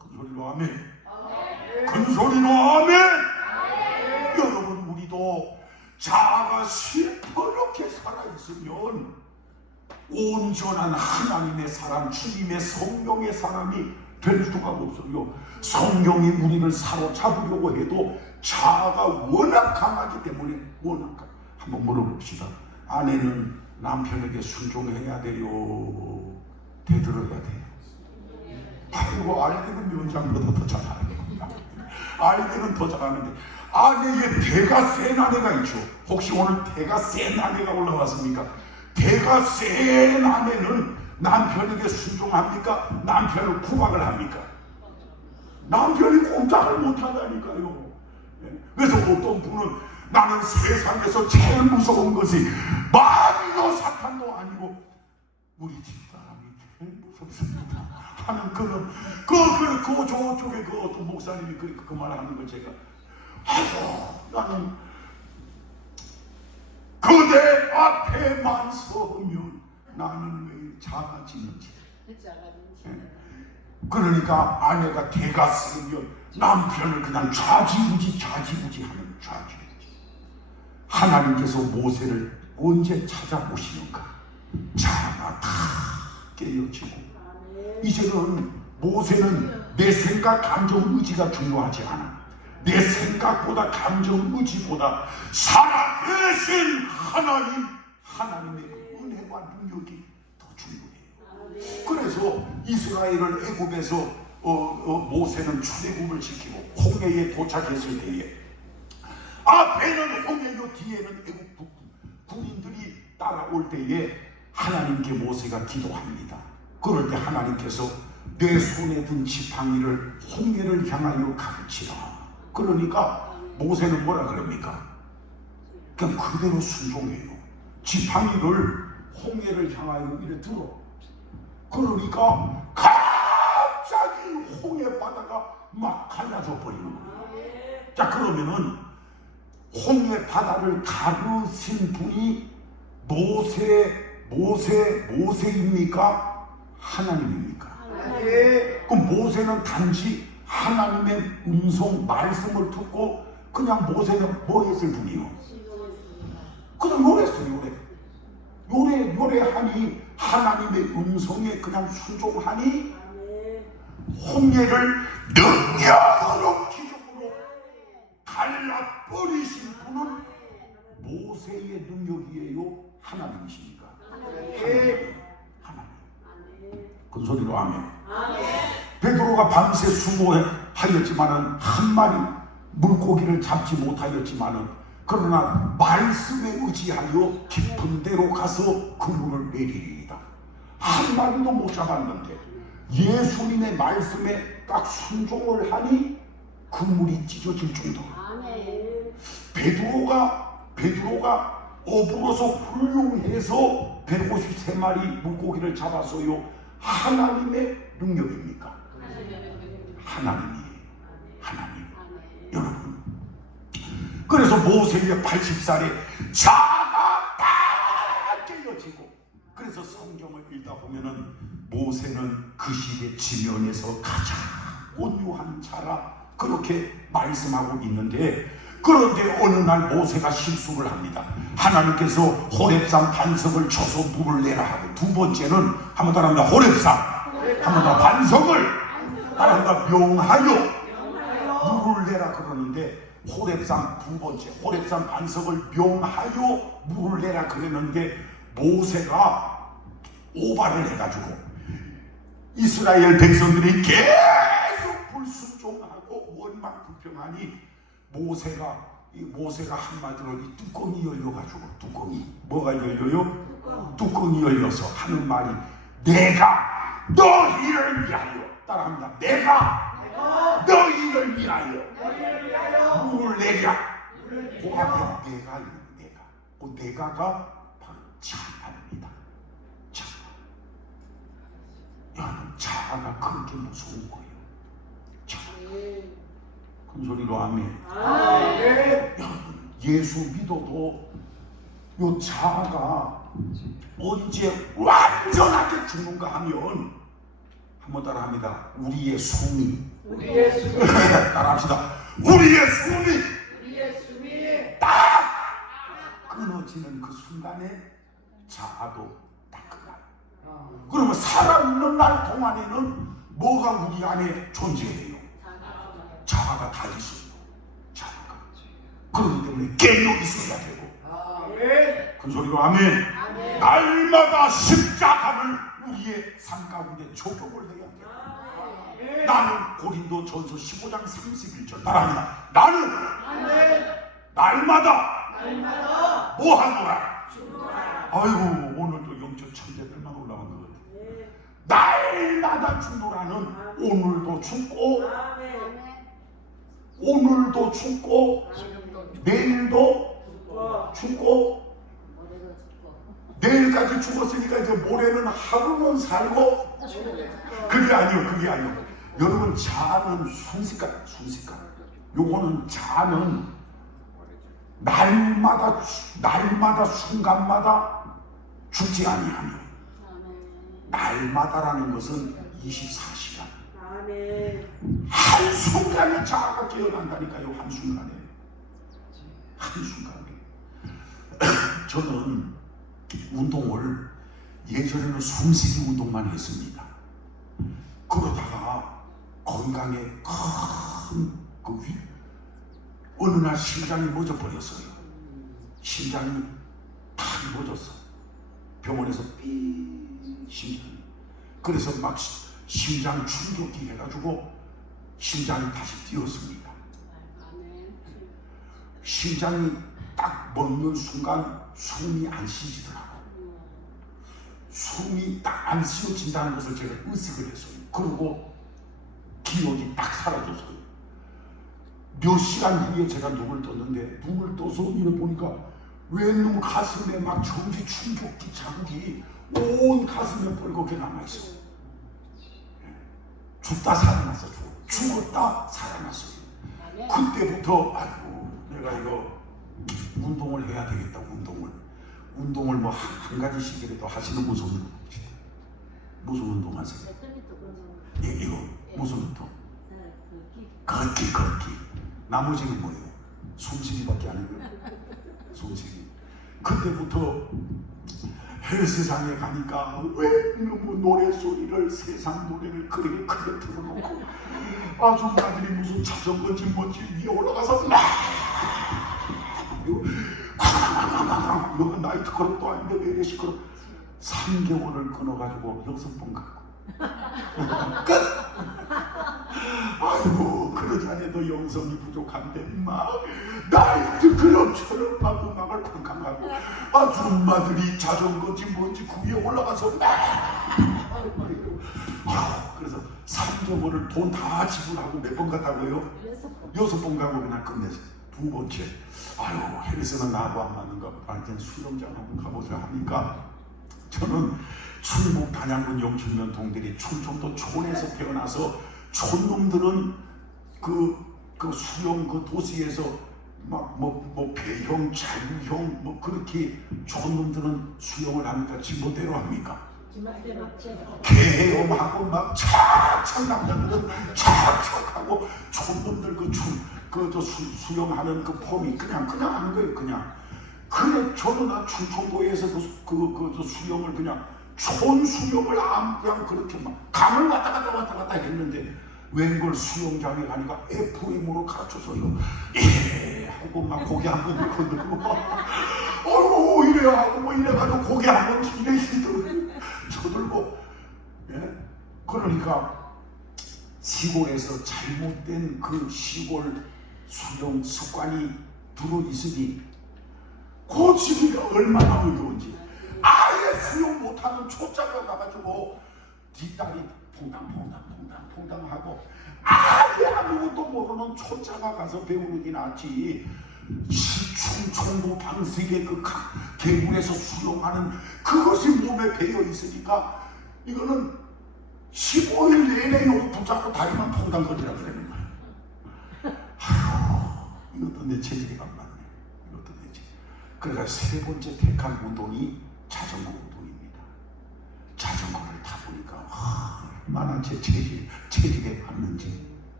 소리로 아멘. 큰 소리로 아멘. 여러분, 우리도 자아가 시퍼렇게 살아있으면 온전한 하나님의 사람, 주님의 성령의 사람이 될 수가 없어요. 성령이 우리를 사로잡으려고 해도 자아가 워낙 강하기 때문에 한번 물어봅시다. 아내는 남편에게 순종해야 돼요? 대들어야 돼요? 아이고, 알기는 면장보다 더 잘하는 겁니다. 알기는 더 잘하는데 아내의 대가 센 아내가 있죠. 혹시 오늘 대가 센 아내가 올라왔습니까? 대가 센 아내는 남편에게 순종합니까? 남편을 구박을 합니까? 남편이 꼼짝을 못하다니까요. 그래서 어떤 분은 나는 세상에서 제일 무서운 것이 마귀도 사탄도 아니고 우리 집사람이 제일 무섭습니다 하는 그런 저쪽에 그 어떤 목사님이 그 말하는 걸 제가 나는 그대 앞에만 서면 나는 왜 작아지는지. 그러니까 아내가 대가 쓰면 남편을 그냥 좌지우지 하는 좌지우지. 하나님께서 모세를 언제 찾아오시는가? 자아가 다 깨어지고 이제는 모세는 내 생각, 감정, 의지가 중요하지 않아. 내 생각보다 감정, 의지보다 살아계신 하나님의 은혜와 능력이 더 중요해요. 그래서 이스라엘을 애굽에서 모세는 출애굽을 지키고 홍해에 도착했을 때에 앞에는 홍해요, 뒤에는 애굽 군인들이 따라올 때에 하나님께 모세가 기도합니다. 그럴 때 하나님께서 내 손에 든 지팡이를 홍해를 향하여 가르치라. 그러니까 모세는 뭐라 그럽니까? 그냥 그대로 순종해요. 지팡이를 홍해를 향하여 이래 들어. 그러니까 갑자기 홍해 바다가 막 갈라져 버리는 거예요. 자, 그러면은 홍해 바다를 가르신 분이 모세입니까? 하나님입니까? 그럼 모세는 단지 하나님의 음성 말씀을 듣고 그냥 모세는 뭐 했을 뿐이요? 그냥 요랬어요. 요래하니 하나님의 음성에 그냥 순종하니 홍해를 능력으로 기적으로 갈라버리신 분은 모세의 능력이에요? 하나님이십니까? 하나님. 그 소리로 아멘. 베드로가 밤새 수고하였지만은 한 마리 물고기를 잡지 못하였지만은 그러나 말씀에 의지하여 깊은 데로 가서 그물을 내리리이다. 한 마리도 못 잡았는데 예수님의 말씀에 딱 순종을 하니 그물이 찢어질 정도로 베드로가 어부로서 훌륭해서 153마리 물고기를 잡았어요. 하나님의 능력입니까? 하나님. 여러분, 그래서 모세의 80살에 자아가 다 깨어지고, 그래서 성경을 읽다 보면은 모세는 그 시대 지면에서 가장 온유한 자라 그렇게 말씀하고 있는데, 그런데 어느 날 모세가 실수를 합니다. 하나님께서 호렙산 반석을 쳐서 물을 내라 하고, 두 번째는 한번 더 합니다. 호렙산, 한번 더 반석을 따라한다 명하여 물을 내라 그러는데, 호렙산 두 번째, 호렙산 반석을 명하여 물을 내라 그랬는데 모세가 오바를 해가지고 이스라엘 백성들이 계속 불순종하고 원망 불평하니 모세가 한마디로 이 뚜껑이 열려가지고, 뭐가 열려요? 뚜껑이 열려서 하는 말이 내가 너희를 위하여, 따라합니다. 내가 너희를 위하여 물을 내랴. 그 앞에 내가 있는 그 내가가 바로 자아입니다. 여러분, 자아가 그렇게 무서운 거예요. 큰 소리로 아멘. 여러분, 예수 믿어도 요 자아가 언제 완전하게 죽는가 하면, 한번 따라 합니다. 우리의 성이 우리의 숨이 따라합시다. 우리의 숨이 우리의 숨이 딱 끊어지는 그 순간에 자아도 딱 끝나요. 그러면 살아있는 날 동안에는 뭐가 우리 안에 존재해요? 자아가 다 있어요. 자아가. 그렇기 때문에 깨어 있어야 되고. 아멘. 큰 소리로 아멘. 아멘. 날마다 십자가를 우리의 삶 가운데 적용을 해야 돼요. 아멘. 나는 고린도 전서 15장 31절 따라합니다. 나는 아멘. 날마다 날마다 뭐하노라. 죽노라. 아이고 오늘도 영적 천재들만 올라온 것 같아요. 날마다 죽노라는 오늘도 죽고 오늘도 죽고 내일도 죽고 내일까지 죽었으니까 이제 모레는 하루는 살고. 그게 아니요. 여러분 자아는 순식간. 요거는 자아는 날마다 순간마다 죽지 아니하며. 날마다라는 것은 24시간. 한순간에 자아가 깨어난다니까요. 한순간에. 저는 운동을 예전에는 숨쉬기 운동만 했습니다. 그러다가 건강에 큰 어느 날 심장이 멎어버렸어요. 심장이 탁 멎었어. 병원에서 심장이. 그래서 막 심장 충격기 해가지고 심장이 다시 뛰었습니다. 심장이 딱 멎는 순간 숨이 안 쉬지더라고. 숨이 딱 안 쉬어진다는 것을 제가 의식을 했어요. 그리고 기억이 딱 사라졌어요. 몇 시간 후에 제가 눈을 떴는데, 눈을 떠서 이래 보니까 왼눈 가슴에 막 전기 충격기 자국이 온 가슴에 뻘겋게 남아있어. 죽다 살아났어. 죽었다 살아났어요. 그때부터 아이고 내가 이거 운동을 해야 되겠다. 운동을 뭐 한 가지씩이라도 하시는 무슨 운동 하세요? 예, 이거 무슨 운동? 걷기. 나머지는 뭐예요? 숨쉬기밖에 안 해요. 숨쉬기. 그때부터 헬스장에 가니까 왜 너무 노래소리를, 세상 노래를 그렇게 크게 틀어놓고 아줌마들이 무슨 자전거인지 뭔지 위에 올라가서 막 이거 나이트 클럽도 아닌데 왜 이래 시끄러. 3개월을 끊어가지고 6번 가고 끝. 아이고 그러지 않아도 영성이 부족한데 막 나이트 클럽처럼 막 음악을 쾅쾅 하고 아줌마들이 자전거인지 뭔지 그 위에 올라가서 막 그래서 3개월을 돈 다 지불하고 몇 번 갔다고요? 6번 가고 그냥 끝냈어요. 두 번째 아유 헬스는 나하고 안 맞는가 보다. 이제 수영장 한번 가보자 하니까 저는 충북 단양군 영춘면 동들이 충청도 촌에서 태어나서 촌놈들은 그 수영 그 도시에서 막 뭐 배형, 자유형 뭐 그렇게 촌놈들은 수영을 합니까? 지멋대로 합니까? 개엄하고 막 착착 남자들은 착착하고 촌놈들 그 수영하는 그 폼이 그냥 하는 거예요. 그냥 저는 충청도에서 그 수영을 그냥 촌 수영을 그냥 그렇게 막 강을 왔다 갔다 했는데 웬걸 수영장에 가니까 FM으로 가르쳐줘요. 예 하고 막 고개 한번 들고 어이구 이래 하고 뭐 이래가지고 고개 한번 이래 쳐들고 예? 그러니까 시골에서 잘못된 그 시골 수영 습관이 들어있으니 고치기가 얼마나 어려운지. 아예 수영 못하는 초짜가 가가지고 뒷다리 퐁당퐁당하고 아예 아무것도 모르는 초짜가 가서 배우는 게 낫지. 충청도 방식의 그 계곡에서 수영하는 그것이 몸에 배어 있으니까 이거는 15일 내내 요거 붙잡고 다리만 퐁당거리라 그러는 거야. 아휴 이것도 내 체질이 안 맞네. 이것도 내 체질. 그러니까 세 번째 택한 운동이 자전거 운동입니다. 자전거를 타보니까 얼마나 제 체질에 맞는지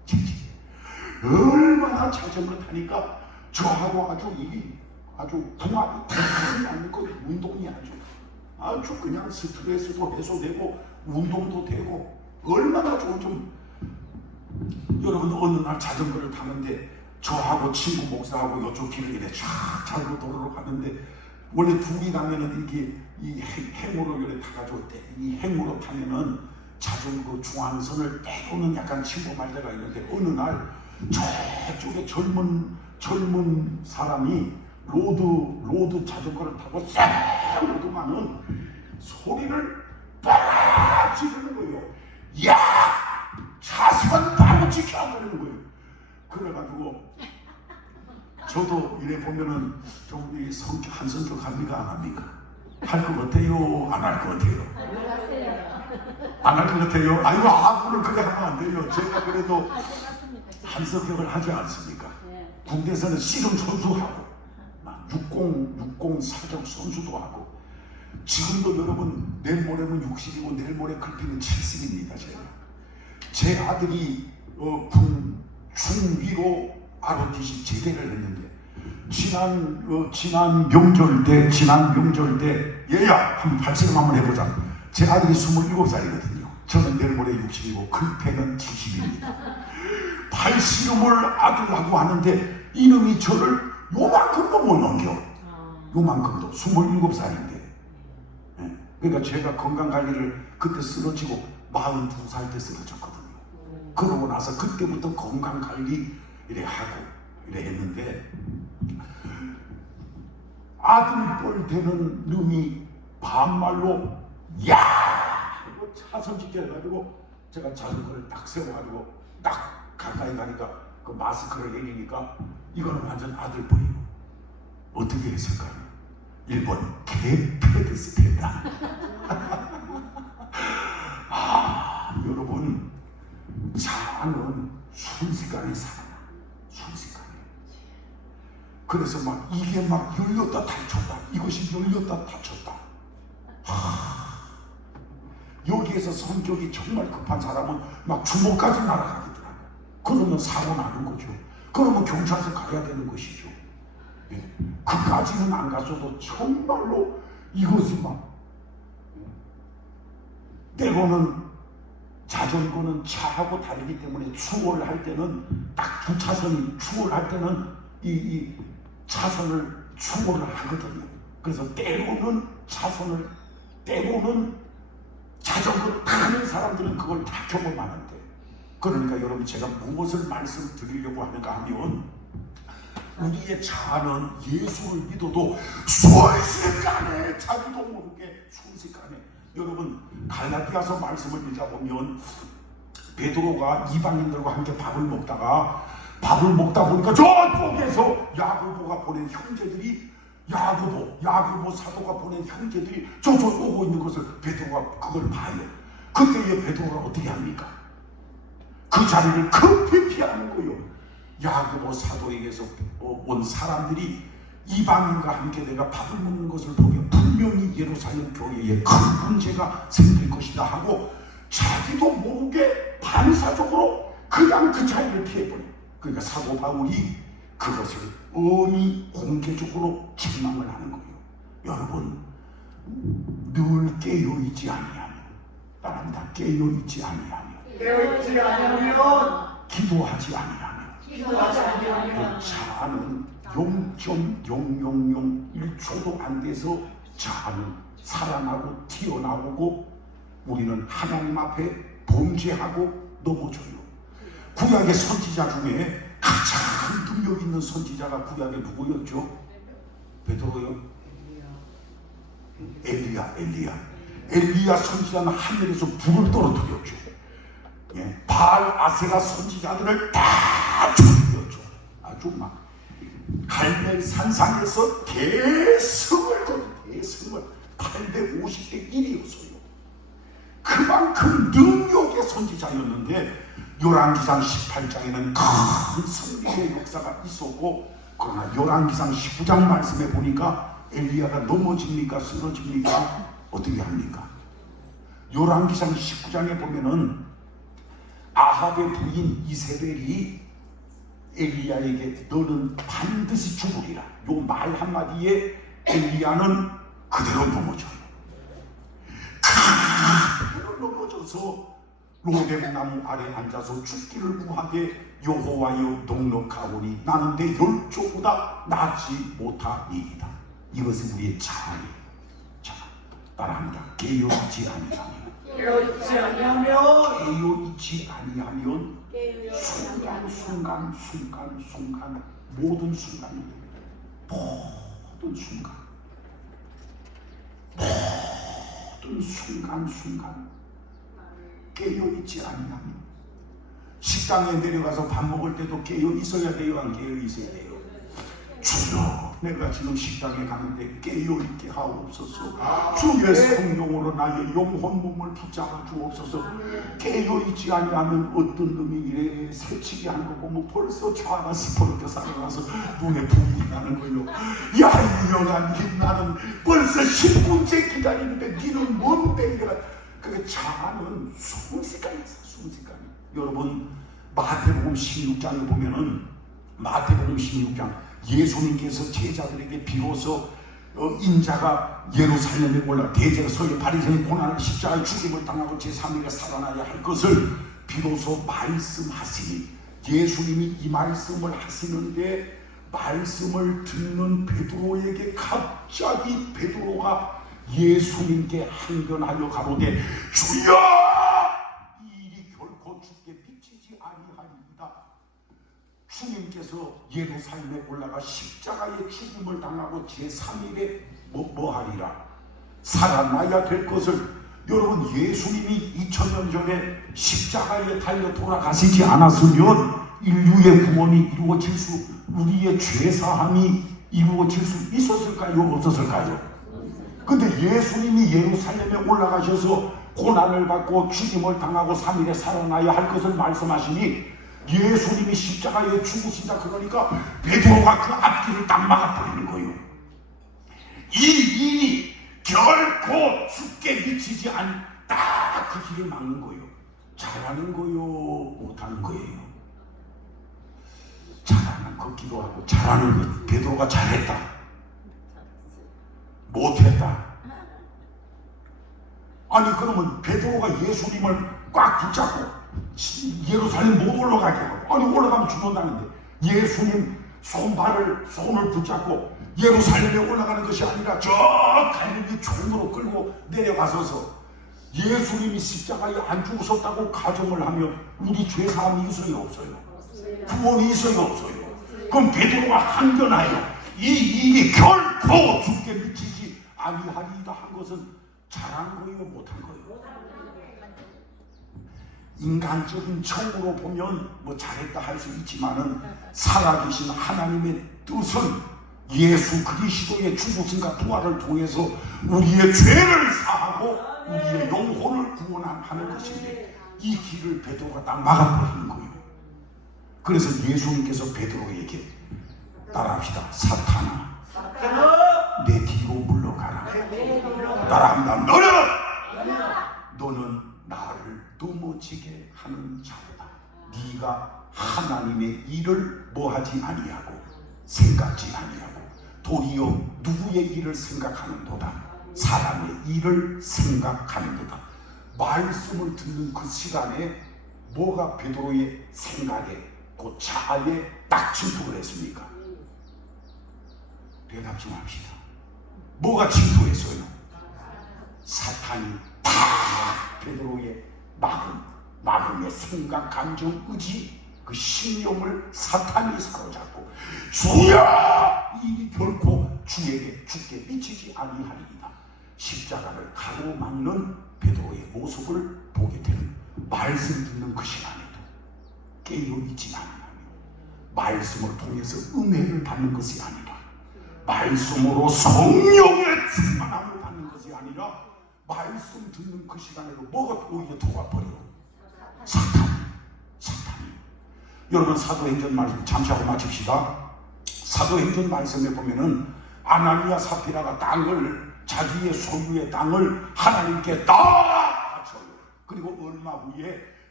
얼마나 자전거 타니까 저하고 아주 이게 아주 궁합이 탁 맞는 거. 운동이 아주 그냥 스트레스도 해소되고 운동도 되고 얼마나 좋은. 좀 여러분, 어느 날 자전거를 타는데 저하고 친구 목사하고 이쪽 길을 이렇게 쫙 잘고 도로로 가는데, 원래 둘이 가면은 이렇게 이 행으로 이렇게 타가지고 이 행으로 타면은 자전거 중앙선을 때로는 약간 침범할 때가 있는데, 어느 날 저쪽에 젊은 사람이 로드 자전거를 타고 싹 오더만은 소리를 빡 지르는 거예요. 야! 차선 바로 지켜! 그러는 거예요. 그래가지고 저도 이래 보면은 좀 이 성격 한성격 합니까 안 합니까? 할 것 같아요? 안 할 것 같아요? 안 할 것 같아요? 아이고, 아무를 그래 하면 안 돼요. 제가 그래도 한성격을 하지 않습니까? 군대에서는 씨름 선수하고 60 사격 선수도 하고, 지금도 여러분 내일 모레면 60이고 내일 모레 글피는 70입니다. 제 아들이 군 중위로 ROTC 제대를 했는데, 지난 명절 때 얘야 한번 발聲한번 해보자. 제 아들이 27살이거든요. 저는 내일 모레 60이고 글패는 70입니다. 발씨름을 아들하고 하는데 이놈이 저를 요만큼도 못 넘겨. 요만큼도. 27살인데. 그러니까 제가 건강관리를 그때 쓰러지고 42살 때 쓰러졌거든요. 그러고 나서 그때부터 건강관리 이래 하고 이래 했는데, 아들뻘 되는 놈이 반말로 야! 하고 차선 지켜가지고 제가 자전거를 딱 세워가지고 딱 가까이 가니까 그 마스크를 내리니까 이거는 완전 아들뻘이에요. 어떻게 했을까요? 1번 개패드스패다. 여러분, 자아는 순식간에 살아나. 순식간에. 그래서 막 이게 막 열렸다 닫혔다, 이것이 열렸다 닫혔다. 여기에서 성격이 정말 급한 사람은 막 주먹까지 날아가겠더라고요. 그러면 사고 나는 거죠. 그러면 경찰서 가야 되는 것이죠. 그까지는 안 가서도 정말로 이것이 막, 때로는 자전거는 차하고 다르기 때문에 추월할 때는 딱 두 차선이 추월할 때는 이 차선을 추월을 하거든요. 그래서 때로는 자전거 타는 사람들은 그걸 다 경험하는데, 그러니까 여러분, 제가 무엇을 말씀드리려고 하는가 하면, 우리의 자아는 예수를 믿어도 순식간에, 자기도 모르게 순식간에. 여러분, 갈라디아서 말씀을 읽어보면 베드로가 이방인들과 함께 밥을 먹다 보니까 저쪽에서 야고보가 보낸 형제들이, 야고보 사도가 보낸 형제들이 저쪽 오고 있는 것을 베드로가 그걸 봐요. 그때에 베드로가 어떻게 합니까? 그 자리를 급히 피하는 거예요. 야고보 사도에게서 온 사람들이 이방인과 함께 내가 밥을 먹는 것을 보면 분명히 예루살렘 교회에 큰 문제가 생길 것이다 하고, 자기도 모르게 반사적으로 그냥 그 자리를 피해버려. 그러니까 사도 바울이 그것을 엄히 공개적으로 책망을 하는 거예요. 여러분, 늘 깨어있지 아니하며, 따라합니다. 깨어있지 아니하며, 기도하지 아니하며, 자아는 0.0001초도 안 돼서 자아는 살아나고 튀어나오고, 우리는 하나님 앞에 범죄하고 넘어져요. 구약의 선지자 중에 가장 능력 있는 선지자가 구약에 누구였죠? 베드로요? 엘리야 선지자는 하늘에서 불을 떨어뜨렸죠. 바알 아세라 선지자들을 다 죽였죠. 아주 막 갈멜 산상에서 대승을 850대 1이었어요. 그만큼 능력의 선지자였는데, 열왕기상 18장에는 큰 승리의 역사가 있었고, 그러나 열왕기상 19장 말씀에 보니까 엘리야가 넘어집니까 쓰러집니까? 어떻게 합니까? 열왕기상 19장에 보면은 아합의 부인 이세벨이 엘리야에게 너는 반드시 죽으리라. 요 말 한마디에 엘리야는 그대로 넘어져요. 그대로 넘어져서 로뎀나무 아래 앉아서 죽기를 구하게 여호와여 넉넉하오니 나는 내 열조보다 낫지 못하니이다. 이것은 우리의 자아예요. 자, 따라합니다. 깨어있지 아니하면 깨어있지 아니하면 깨어있지 아니하면 순간 모든 순간이 모든 순간 깨어있지 아니하면 식당에 내려가서 밥 먹을 때도 깨어있어야 돼요? 안 깨어있어야 돼요? 주여 내가 지금 식당에 가는데 깨어있게 하옵소서. 주의 성령으로 나의 영혼 몸을 붙잡아 주옵소서. 깨어있지 아니하면 어떤 놈이 이래 새치기 한 거 보면 벌써 좌가 스포르게 살아나서 눈에 붕이 나는 거요. 야 이년아 나는 벌써 10분째 기다리는데 니는 뭔데 이래가. 그 자아는 순식간이 있어. 순식간이. 여러분 마태복음 16장에 보면은 마태복음 16장 예수님께서 제자들에게 비로소 인자가 예루살렘에 올라 대제가 서기 바리새인 고난을 십자가의 죽임을 당하고 제3일에 살아나야 할 것을 비로소 말씀하시니 예수님이 이 말씀을 하시는데 말씀을 듣는 베드로에게 갑자기 베드로가 예수님께 항변하여 가로되 주여 이 일이 결코 주께 비치지 아니하리이다. 주님께서 예루살렘에 올라가 십자가의 죽음을 당하고 제3일에 뭐하리라 살아나야 될 것을 여러분 예수님이 2000년 전에 십자가에 달려 돌아가시지 않았으면 인류의 구원이 이루어질 수 우리의 죄사함이 이루어질 수 있었을까요? 없었을까요? 근데 예수님이 예루살렘에 올라가셔서 고난을 받고 죽임을 당하고 3일에 살아나야 할 것을 말씀하시니 예수님이 십자가에 죽으신다 그러니까 베드로가 그 앞길을 딱 막아버리는 거예요. 이 일이 결코 죽게 미치지 않은 딱 그 길을 막는 거예요. 잘하는 거요 못하는 거예요? 잘하는 걷기도 하고 잘하는 거. 베드로가 잘했다 못했다. 아니 그러면 베드로가 예수님을 꽉 붙잡고 예루살렘 못 올라가게 하고 아니 올라가면 죽는다는데 예수님 손을 붙잡고 예루살렘에 올라가는 것이 아니라 저 갈릴리 총으로 끌고 내려가서서 예수님이 십자가에 안 죽으셨다고 가정을 하면 우리 죄사함이 있어요 없어요? 구원이 있어요 없어요? 그럼 베드로가 항변하여 이 일이 결코 죽게 미치지 아니하리이다 한 것은 잘한 거예요 못한 거예요? 인간적인 청으로 보면 뭐 잘했다 할 수 있지만은 살아계신 하나님의 뜻은 예수 그리스도의 죽으심과 부활을 통해서 우리의 죄를 사하고 우리의 영혼을 구원하는 것인데 이 길을 베드로가 딱 막아버리는 거예요. 그래서 예수님께서 베드로에게 따라합시다. 사탄아 내 뒤로 물러가라. 따라합니다. 너는 나를 넘어지게 하는 자로다. 네가 하나님의 일을 뭐하지 아니하고 생각지 아니하고 도리어 누구의 일을 생각하는도다. 사람의 일을 생각하는도다. 말씀을 듣는 그 시간에 뭐가 베드로의 생각에 그 자아에 딱 침투를 했습니까? 대답 좀 합시다. 뭐가 침투했어요? 사탄이 다 베드로의 마음의 생각, 감정, 의지, 그 신념을 사탄이 사로잡고 주여! 이 일이 결코 주에게 죽게 미치지 아니하리이다. 십자가를 가로막는 베드로의 모습을 보게 되는 말씀 듣는 그 시간에도 깨어있지 아니하며 말씀을 통해서 은혜를 받는 것이 아니라 말씀으로 성령의 충만함을 받는 것이 아니라 말씀 듣는 그 시간에도 뭐가 오히려 도와버려요? 사탄이. 여러분 사도행전 말씀 잠시 하고 마칩시다. 사도행전 말씀에 보면은 아나니아 사피라가 땅을 자기의 소유의 땅을 하나님께 다 바쳐요. 그리고 얼마 후에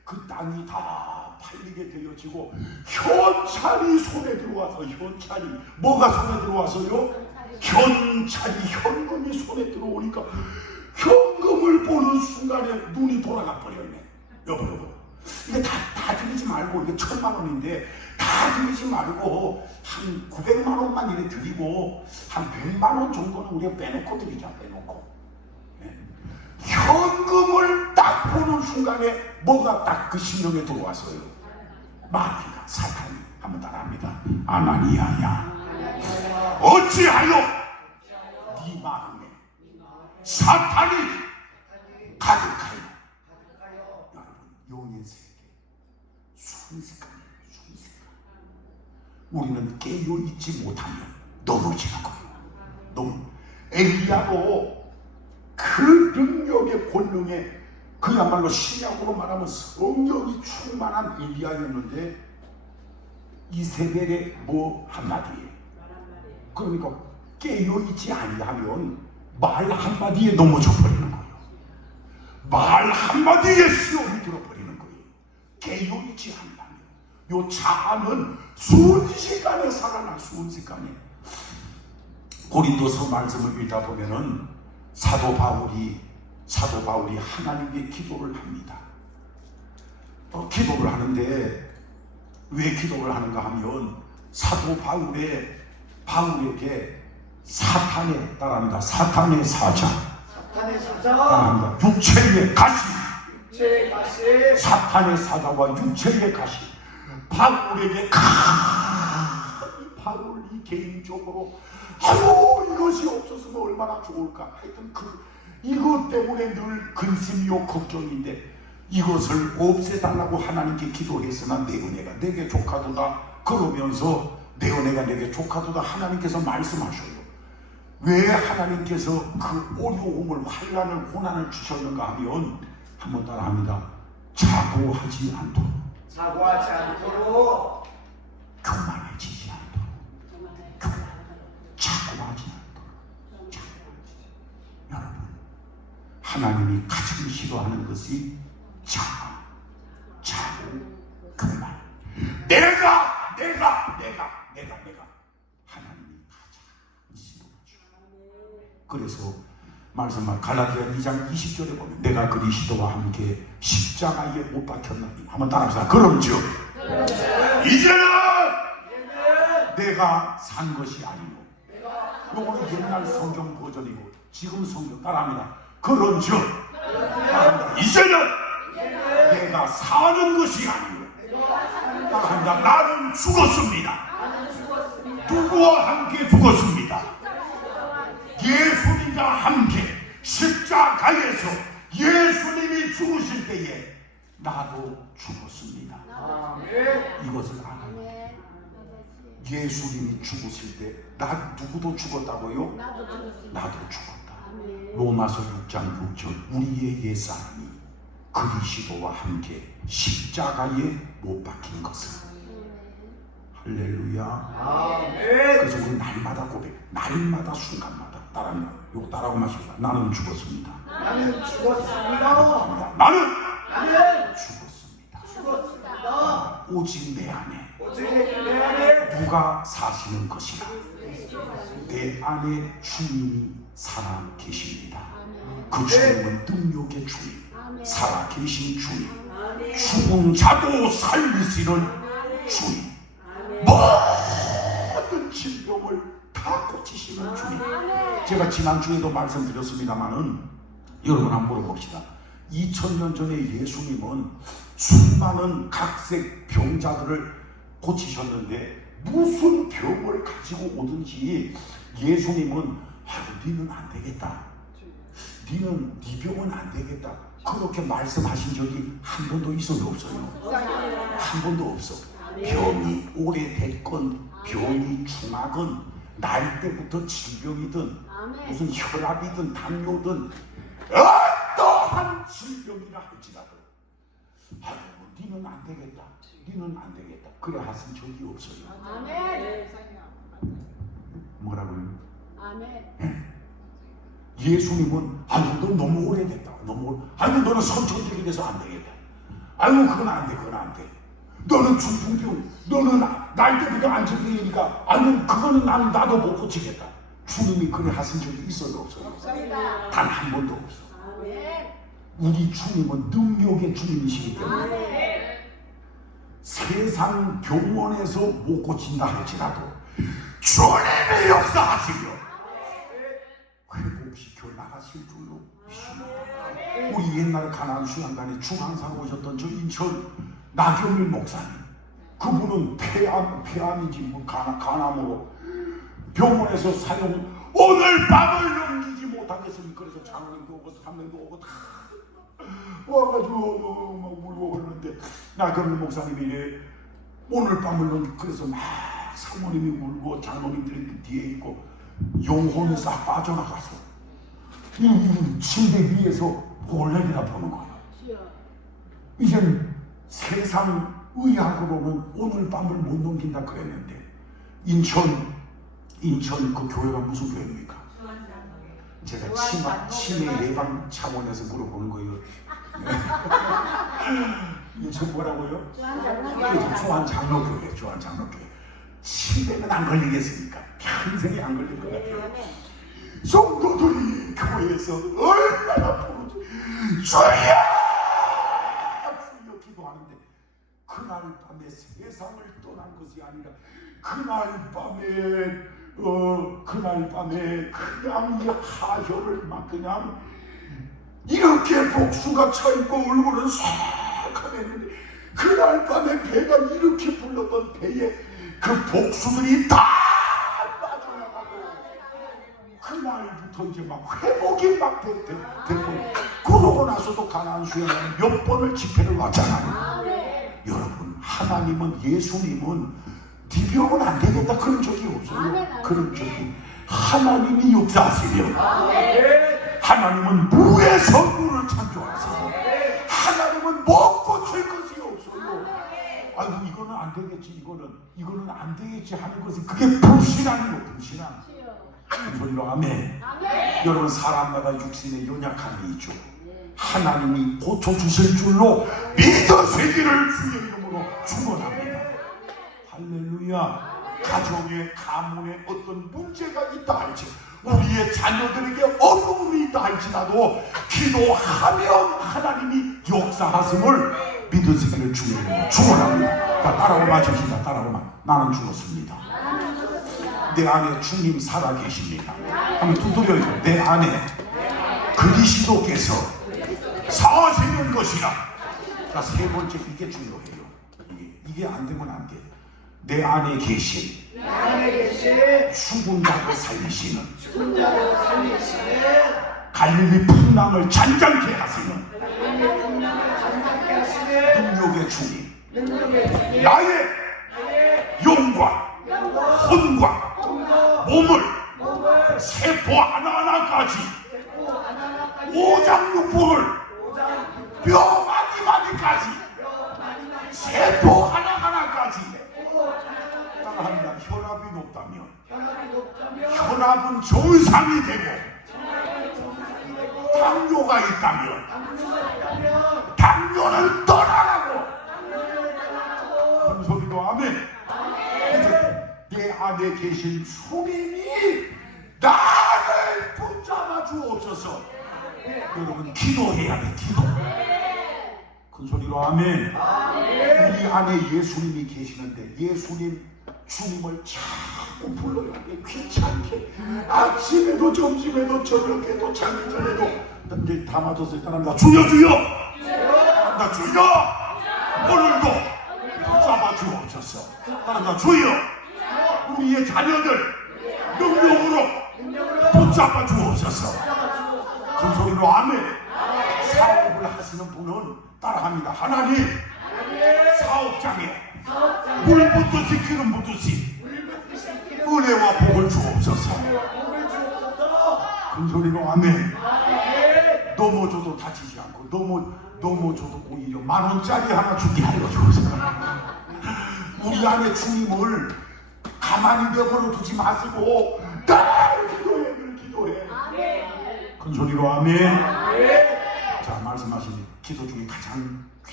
그 땅이 다 팔리게 되어지고 현찰이 손에 들어와서 현찰이 뭐가 손에 들어와서요? 현찰이 현금이 손에 들어오니까 현금을 보는 순간에 눈이 돌아가 버렸네. 여보 이게 다 드리지 말고 이게 1,000만 원인데 다 드리지 말고 한 900만 원만 이렇게 드리고 한 100만 원 정도는 우리가 빼놓고 드리자. 빼놓고 현금을 딱 보는 순간에 뭐가 딱 그 심령에 들어왔어요? 마귀가 사탄이 한번 따라합니다. 아나니아야 어찌하여 네 마음에 사탄이 가득하여. 여러분 영의 세계 순식간이에요. 순식간. 우리는 깨어있지 못하면 넘어지는 거예요. 너무 엘리야도 그 능력의 권능에 그야말로 신약으로 말하면 성령이 충만한 엘리야였는데 이세벨의 뭐 한마디에 그러니까 깨어있지 아니하면 말 한마디에 넘어져 버리는 거예요. 말 한마디에 시험이 들어버리는 거예요. 깨어있지 않다면 요 자아는 순식간에 살아나. 순식간에. 고린도서 말씀을 읽다 보면은 사도 바울이 하나님께 기도를 합니다. 기도를 하는데 왜 기도를 하는가 하면 사도 바울에게 사탄의 따라합니다. 사탄의 사자 따라합니다. 육체의 가시 사탄의 사자와 육체의 가시 바울에게 바울이 개인적으로 이것이 없었으면 얼마나 좋을까. 하여튼 이것 때문에 늘 근심이요 걱정인데 이것을 없애달라고 하나님께 기도했으나 내 은혜가 내게 족하도다. 그러면서 내 은혜가 내게 족하도다 하나님께서 말씀하셔요. 왜 하나님께서 그 어려움을 환난을 고난을 주셨는가 하면 한번 따라합니다. 자고하지 않도록 교만해지지 않도록 자고하지 않도록. 여러분 하나님이 가장 싫어하는 것이 자고 교만. 내가 하나님이 가장 싫어하죠. 그래서 말씀만 갈라디아 2장 20절에 보면 내가 그리스도와 함께 십자가에 못 박혔나니 한번 따라합시다. 그럼즉 이제는 내가 산 것이 아니고 요거는 옛날 성경 버전이고 지금 성경 따라합니다. 그런즉 이제는 내가 사는 것이 아니고 따라합니다. 나는 죽었습니다. 누구와 함께 죽었습니다? 예수님과 함께 십자가에서 예수님이 죽으실 때에 나도 죽었습니다. 이것을 알아요. 예수님이 죽으실 때 나 누구도 죽었다고요? 나도 죽었다. 로마서 6장 6절 우리의 옛사람이 그리스도와 함께 십자가에 못 박힌 것은 할렐루야. 그래서 우리 날마다 고백, 날마다 순간마다 따라합니다. 욕 따라하고 마십니다. 나는 죽었습니다. 나는 죽었습니다. 나는 죽었습니다. 오직 내 안에 누가 사시는 것이라. 내 안에 주님이 살아 계십니다. 그 주님은 능력의 주님, 살아 계신 주님, 죽은 자도 살리시는 주님, 모든 질병을 다 고치시는 주님. 제가 지난주에도 말씀드렸습니다만은 여러분 한번 물어봅시다. 2000년 전에 예수님은 수많은 각색 병자들을 고치셨는데 무슨 병을 가지고 오든지 예수님은 니는 안 되겠다. 니는 네 병은 안 되겠다. 그렇게 말씀하신 적이 한 번도 있어요? 없어요? 한 번도 없어. 병이 오래됐건 병이 중하건 나이 때부터 질병이든 무슨 혈압이든 담요든 어떠한 질병이라 할지라도 니는 안 되겠다. 니는 안 되겠다. 그래 하신 적이 없어요. 아멘. 뭐라고요? 아멘. 예수님은 너 너무 오래됐다. 너는 선천적이 돼서 안 되겠다. 아이고 그건 안 돼, 그건 안 돼. 너는 중풍병, 너는 날 때부터 안정병이니까 아니 그거는 나도 못 고치겠다. 주님이 그래 하신 적이 있어도 없어요. 단 한 번도 없어. 우리 주님은 능력의 주님이시기 때문에 세상 병원에서 못 고친다 할지라도 주님의 역사하시며 회복시켜 나가실 줄로 믿습니다. 우리 옛날에 가나안 수양단에 중앙사로 오셨던 저 인천 나경일 목사님, 그분은 폐암인지 뭐 간암으로 병원에서 사용 오늘 밤을 넘기지 못하겠으니 그래서 장로님도 오고 삼명도 오고 다 와가지고 막 울고 그러는데 나경일 목사님이 이래 오늘 밤을 그래서 막 사모님이 울고 장로님들이 뒤에 있고 영혼이 싹 빠져나가서 침대 위에서 볼내리다 보는 거예요. 이젠 세상 의학으로는 오늘 밤을 못 넘긴다 그랬는데 인천 그 교회가 무슨 교회입니까? 제가 치매 예방 차원에서 물어보는 거예요. 인천 뭐라고요? 주한장로교회. 치매는 안 걸리겠습니까? 평생에 안 걸릴 것 같아요. 성도들이 교회에서 얼마나 부르지 주여 기도하는데 그날 밤에 세상을 떠난 것이 아니라 그날 밤에 그냥 이 하혈을 막 그냥 이렇게 복수가 차있고 얼굴은 싹하했는데 그날 밤에 배가 이렇게 불렀던 배에 그 복수들이 다 빠져나가고 그날부터 이제 막 회복이 막 되고 그러고 나서도 가나안 수양은 몇 번을 집회를 왔잖아요. 여러분 하나님은 예수님은 네 병은 안 되겠다 그런 적이 없어요. 그런 적이 하나님이 역사하시며 하나님은 무의 선물을 창조하시고 하나님은 못 고칠 것이 없어요. 아이고 이거는 안 되겠지 이거는 안 되겠지 하는 것이 그게 불신앙이고 불신앙. 소리로 아멘. 여러분 사람마다 육신에 연약함이 있죠. 하나님이 고쳐주실 줄로 믿으시기를 주의 이름으로 축원합니다. 할렐루야. 가정에 가문에 어떤 문제가 있다 할지 우리의 자녀들에게 어려움이 있다 할지라도 기도하면 하나님이 역사하심을 믿으시기를 주의 이름으로 축원합니다. 따라오마 주시다. 따라오마. 나는 죽었습니다. 내 안에 주님 살아계십니다. 한번 두드려요. 내 안에 그리스도께서 사시는 것이라. 자, 세 번째 이게 중요해요. 이게 안 되면 안 돼. 내 안에 계신 죽은 자를 살리시는 갈릴리 풍랑을 잔잔케 하시는 능력의 주님, 나의 영과 혼과 몸을 세포 하나하나까지 오장육부를 뼈 마디마디까지 세포 하나하나까지 따라합니다. 혈압이 높다면 혈압은 정상이 되고 당뇨가 있다면 당뇨는 떠나라고. 큰 소리로 아멘. 이제 내 안에 계신 주님이 나를 붙잡아 주옵소서. 여러분 기도해야 돼. 기도. 큰 소리로 아멘. 우리 안에 예수님이 계시는데 예수님 주님을 자꾸 불러야 돼. 귀찮게 아침에도 점심에도 저녁에도 자기 전에도 이제 다 맞았을 때는 주여 나 주여 오늘도 붙잡아 주옵소서. 따라 주여 우리의 자녀들 능력으로 붙잡아 주옵소서. 큰 소리로 아멘. 사업을 하시는 분은 따라합니다. 하나님 사업장에 물부터 지키는 부듯이 은혜와 복을 주옵소서. 큰 소리로 아멘. 넘어져도 다치지 않고 넘어져도 오히려 10,000원짜리 하나 주게 하여 주옵소서. 우리 안에 주님을 가만히 내버려 두지 마시고 늘 기도해. 큰 소리로 아멘. 자, 말씀하신 기도 중에 가장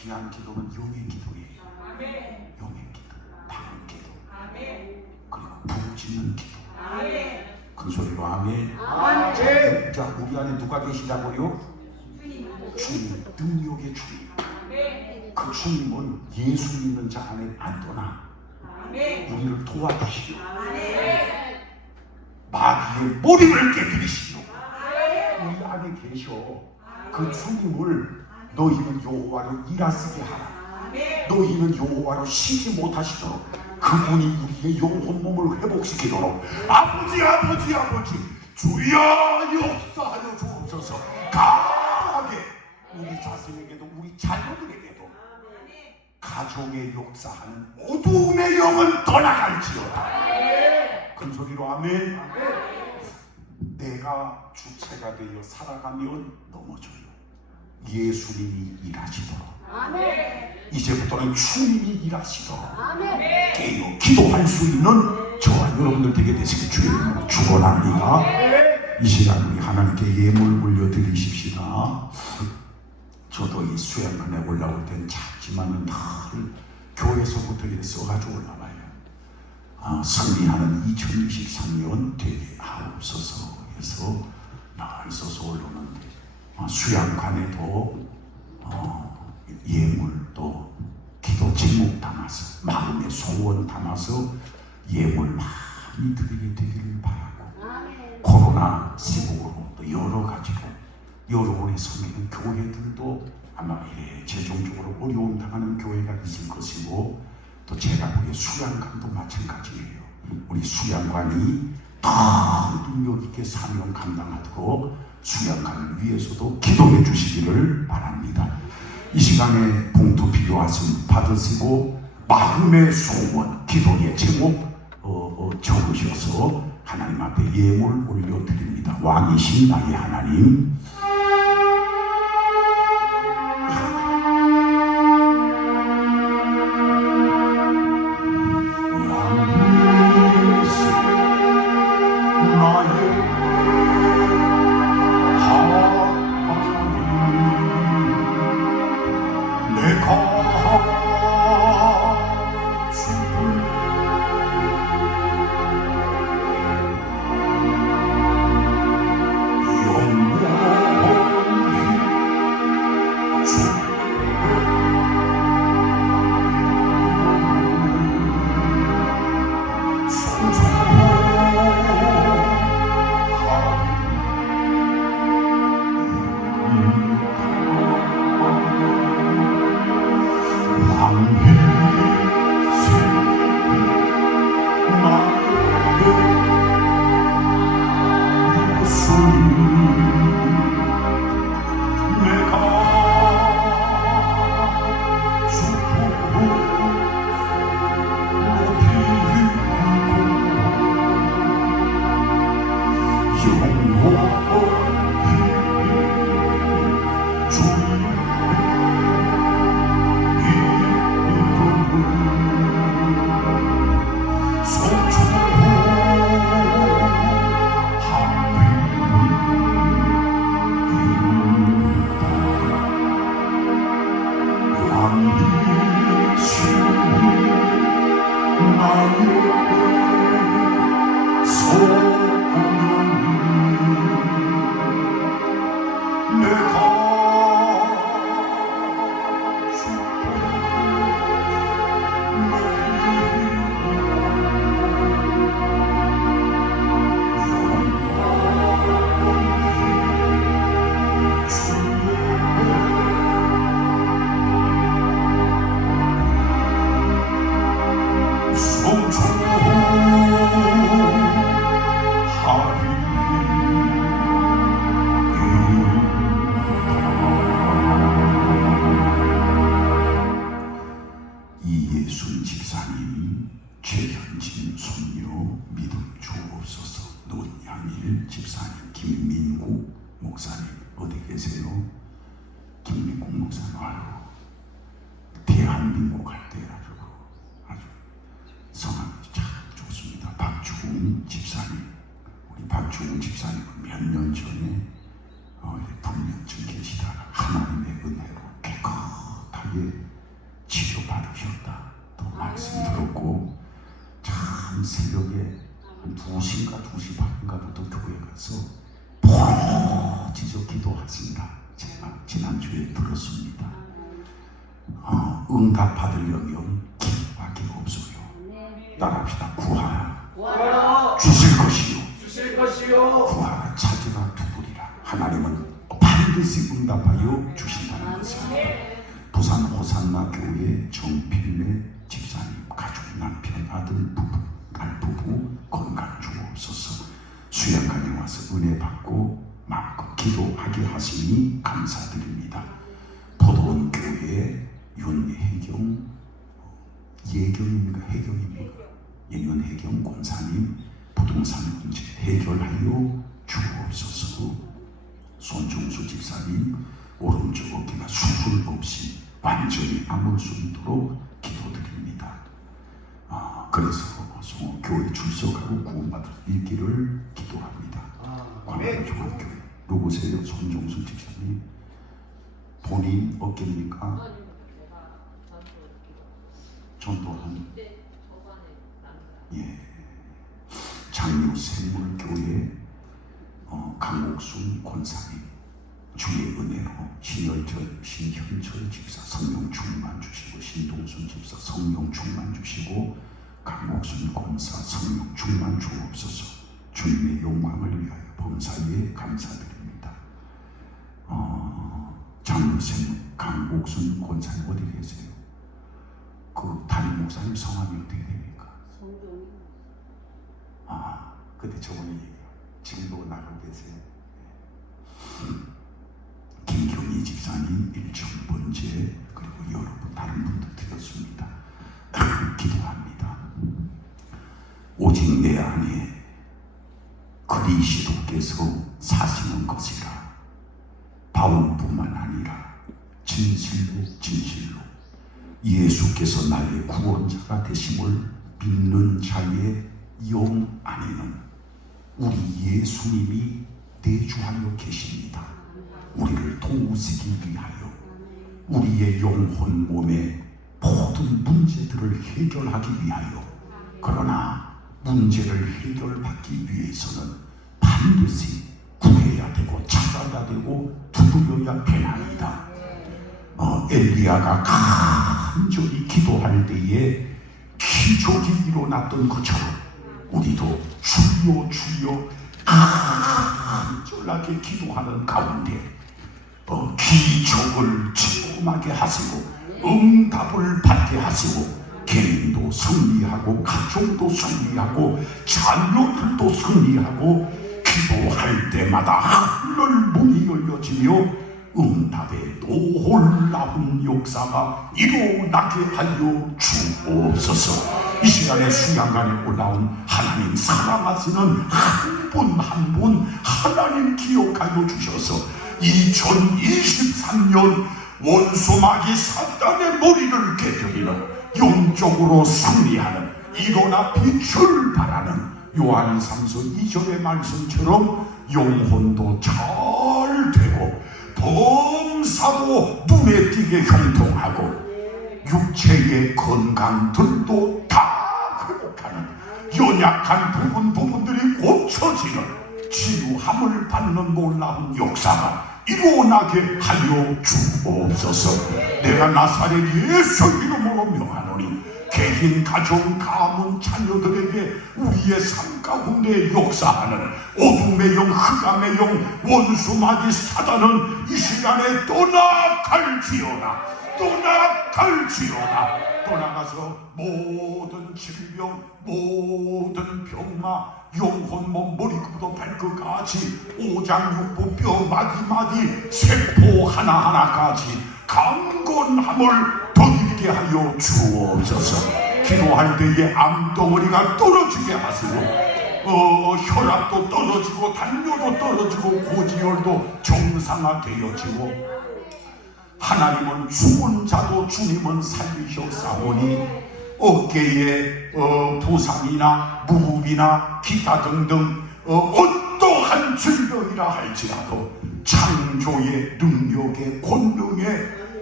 귀한 기도는 영의 기도예요. 영의 기도, 방언 기도, 그리고 부르짖는 기도. 큰 소리로 아멘. 자, 우리 안에 누가 계시다고요? 주님, 능력의 주님. 그 주님은 예수 믿는 자 안에 안 떠나 우리를 도와주시고 마귀의 머리를 깨뜨리시고 우리 안에 계셔. 그 주님을 너희는 여호와로 일하시게 하라. 너희는 여호와로 쉬지 못하시도록 그분이 우리의 영혼 몸을 회복시키도록 아버지 주여 역사하여 주옵소서. 강하게 우리 자신에게도 우리 자녀들에게도 가정의 역사하는 어두움의 영은 떠나갈지어다. 큰 소리로 아멘. 내가 주체가 되어 살아가면 넘어져요. 예수님이 일하시도록 이제부터는 주님이 일하시도록 깨어 기도할 수 있는 저와 여러분들 되게 되시길 주의 이름으로 축원합니다. 이 시간 우리 하나님께 예물 올려드리십시다. 저도 이 수양관에 올라올 땐 작지만은 늘 교회에서부터 이렇게 써가지고 올라와요. 승리하는 2023년 되게 하옵소서 해서 늘 써서 올라오는데 수양관에도 예물 또 기도 제목 담아서 마음의 소원 담아서 예물 많이 드리게 되기를 바라고 코로나 시국으로 또 여러 가지로 여러분의 섬기는 교회들도 아마 재정적으로 어려움 당하는 교회가 있을 것이고 또 제가 보기에 수양관도 마찬가지예요. 우리 수양관이 더 능력 있게 사명 감당하도록 수양관을 위해서도 기도해 주시기를 바랍니다. 이 시간에 봉투 필요하신 받으시고 마음의 소원, 기도의 제목 적으셔서 하나님 앞에 예물 올려드립니다. 왕이신 나의 하나님, 이예순 집사님, 최현진 손녀 믿음 주옵소서. 노양일 집사님, 김민국 목사님 어디 계세요? 김민국 목사님, 아유 대한민국 할 때 아주 성함이 참 좋습니다. 박주웅 집사님, 우리 박주웅 집사님은 몇 년 전에 불면증 계시다가 하나님의 은혜로 깨끗하게 쾌쾌하게 치료받으셨다. 또 말씀 들었고 참 새벽에 한 2시인가 2시 반인가부터 교회 가서 부르짖어 기도하신다. 제가 지난주에 들었습니다. 응답 받으려면 기도밖에 없어요. 따라합시다. 구하라 주실 것이요 구하라 찾으라 두드리라. 하나님은 반드시 응답하여 주신다는 것입니다. 부산 호산나 교회 정필래 집사님 가족 남편 아들 부부 딸 부부 건강 주옵소서. 수양관에 와서 은혜 받고 마음껏 기도하게 하시니 감사드립니다. 포도원 교회 윤혜경 예경입니까? 해경입니까? 윤혜경 권사님 부동산 문제 해결하여 주옵소서. 손종수 집사님 오른쪽 어깨가 수술 없이 완전히 아물 수 있도록 기도드립니다. 그래서 교회 출석하고 구원받을 수 있기를 기도합니다. 광명중앙교회 누구세요? 손종수 집사님 본인 어깨입니까? 전도하는 예. 장유생물교회 강옥순 권사님 주의 은혜로 신현철 집사 성령 충만 주시고 신동순 집사 성령 충만 주시고 강옥순 권사 성령 충만 주옵소서. 주님의 영광을 위하여 범사에 감사드립니다. 장유생 강옥순 권사님 어디 계세요? 그 담임 목사님 성함이 어떻게 됩니까? 성종이. 그때 저번에 얘기해요. 지금도 나가고 계세요. 김경희 집사님 일천번째 그리고 여러분 다른 분도 드렸습니다. 기도합니다. 오직 내 안에 그리스도께서 사시는 것이라. 바울뿐만 아니라 진실로 예수께서 나의 구원자가 되심을 믿는 자의 영 안에는 우리 예수님이 내주하여 계십니다. 우리를 도우시기 위하여 우리의 영혼 몸의 모든 문제들을 해결하기 위하여. 그러나 문제를 해결받기 위해서는 반드시 구해야 되고 찾아야 되고 두드려야 되나이다. 엘리야가 간절히 기도할 때에 기적이 일어났던 것처럼 우리도 주여 간절하게 기도하는 가운데 기적을 체험하게 하시고 응답을 받게 하시고 개인도 승리하고 가정도 승리하고 자녀들도 승리하고 기도할 때마다 하늘 문이 열려지며 응답의 놀라운 역사가 일어나게 하여 주옵소서. 이 시간에 수양관에 올라온 하나님 사랑하시는 한 분 한 분 하나님 기억하여 주셔서 2023년 원수마귀 사단의 머리를 깨뜨리는 영적으로 승리하는 일어나 빛을 발하는 요한삼서 2절의 말씀처럼 영혼도 잘 되고 범사도 눈에 띄게 형통하고 육체의 건강들도 다 회복하는 연약한 부분들이 고쳐지는 치유함을 받는 놀라운 역사가 일어나게 하여 주옵소서. 내가 나사렛 예수 이름으로 명하노니 개인, 가정, 가문, 자녀들에게 우리의 삶 가운데 역사하는 어둠의 영, 흑암의 영, 원수마귀 사단은 이 시간에 떠나갈지어다. 떠나가서 모든 질병, 모든 병마, 영혼 몸 머리부터 발끝까지 오장육부 뼈 마디마디 세포 하나하나까지 강건함을 더디게 하여 주옵소서. 기도할 때에 암덩어리가 떨어지게 하시고 혈압도 떨어지고 당뇨도 떨어지고 고지혈도 정상화되어지고 하나님은 죽은 자도 주님은 살리셨사오니 어깨에 부상이나 무릎이나 기타 등등 어떠한 질병이라 할지라도 창조의 능력의 권능의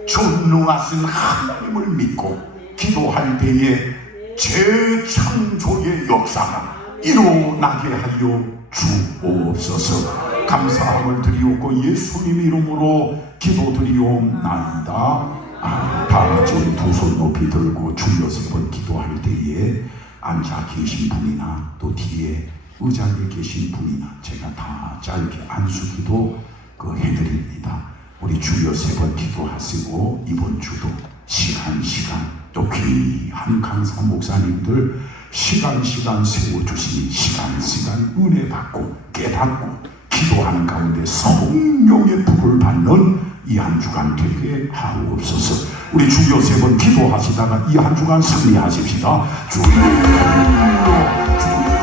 전능하신 하나님을 믿고 기도할 때에 재창조의 역사가 일어나게 하여 주옵소서. 감사함을 드리옵고 예수님 이름으로 기도드리옵나이다. 다 같이 우리 두 손 높이 들고 주여 세 번 기도할 때에 앉아 계신 분이나 또 뒤에 의자에 계신 분이나 제가 다 짧게 안수기도 해드립니다. 우리 주여 세 번 기도하시고 이번 주도 시간 또 귀한 강사 목사님들 시간 세워주시니 시간 은혜 받고 깨닫고 기도하는 가운데 성령의 불을 받는 이 한 주간 되게 하옵소서. 우리 주여 세 번 기도하시다가 이 한 주간 승리하십시다. 주여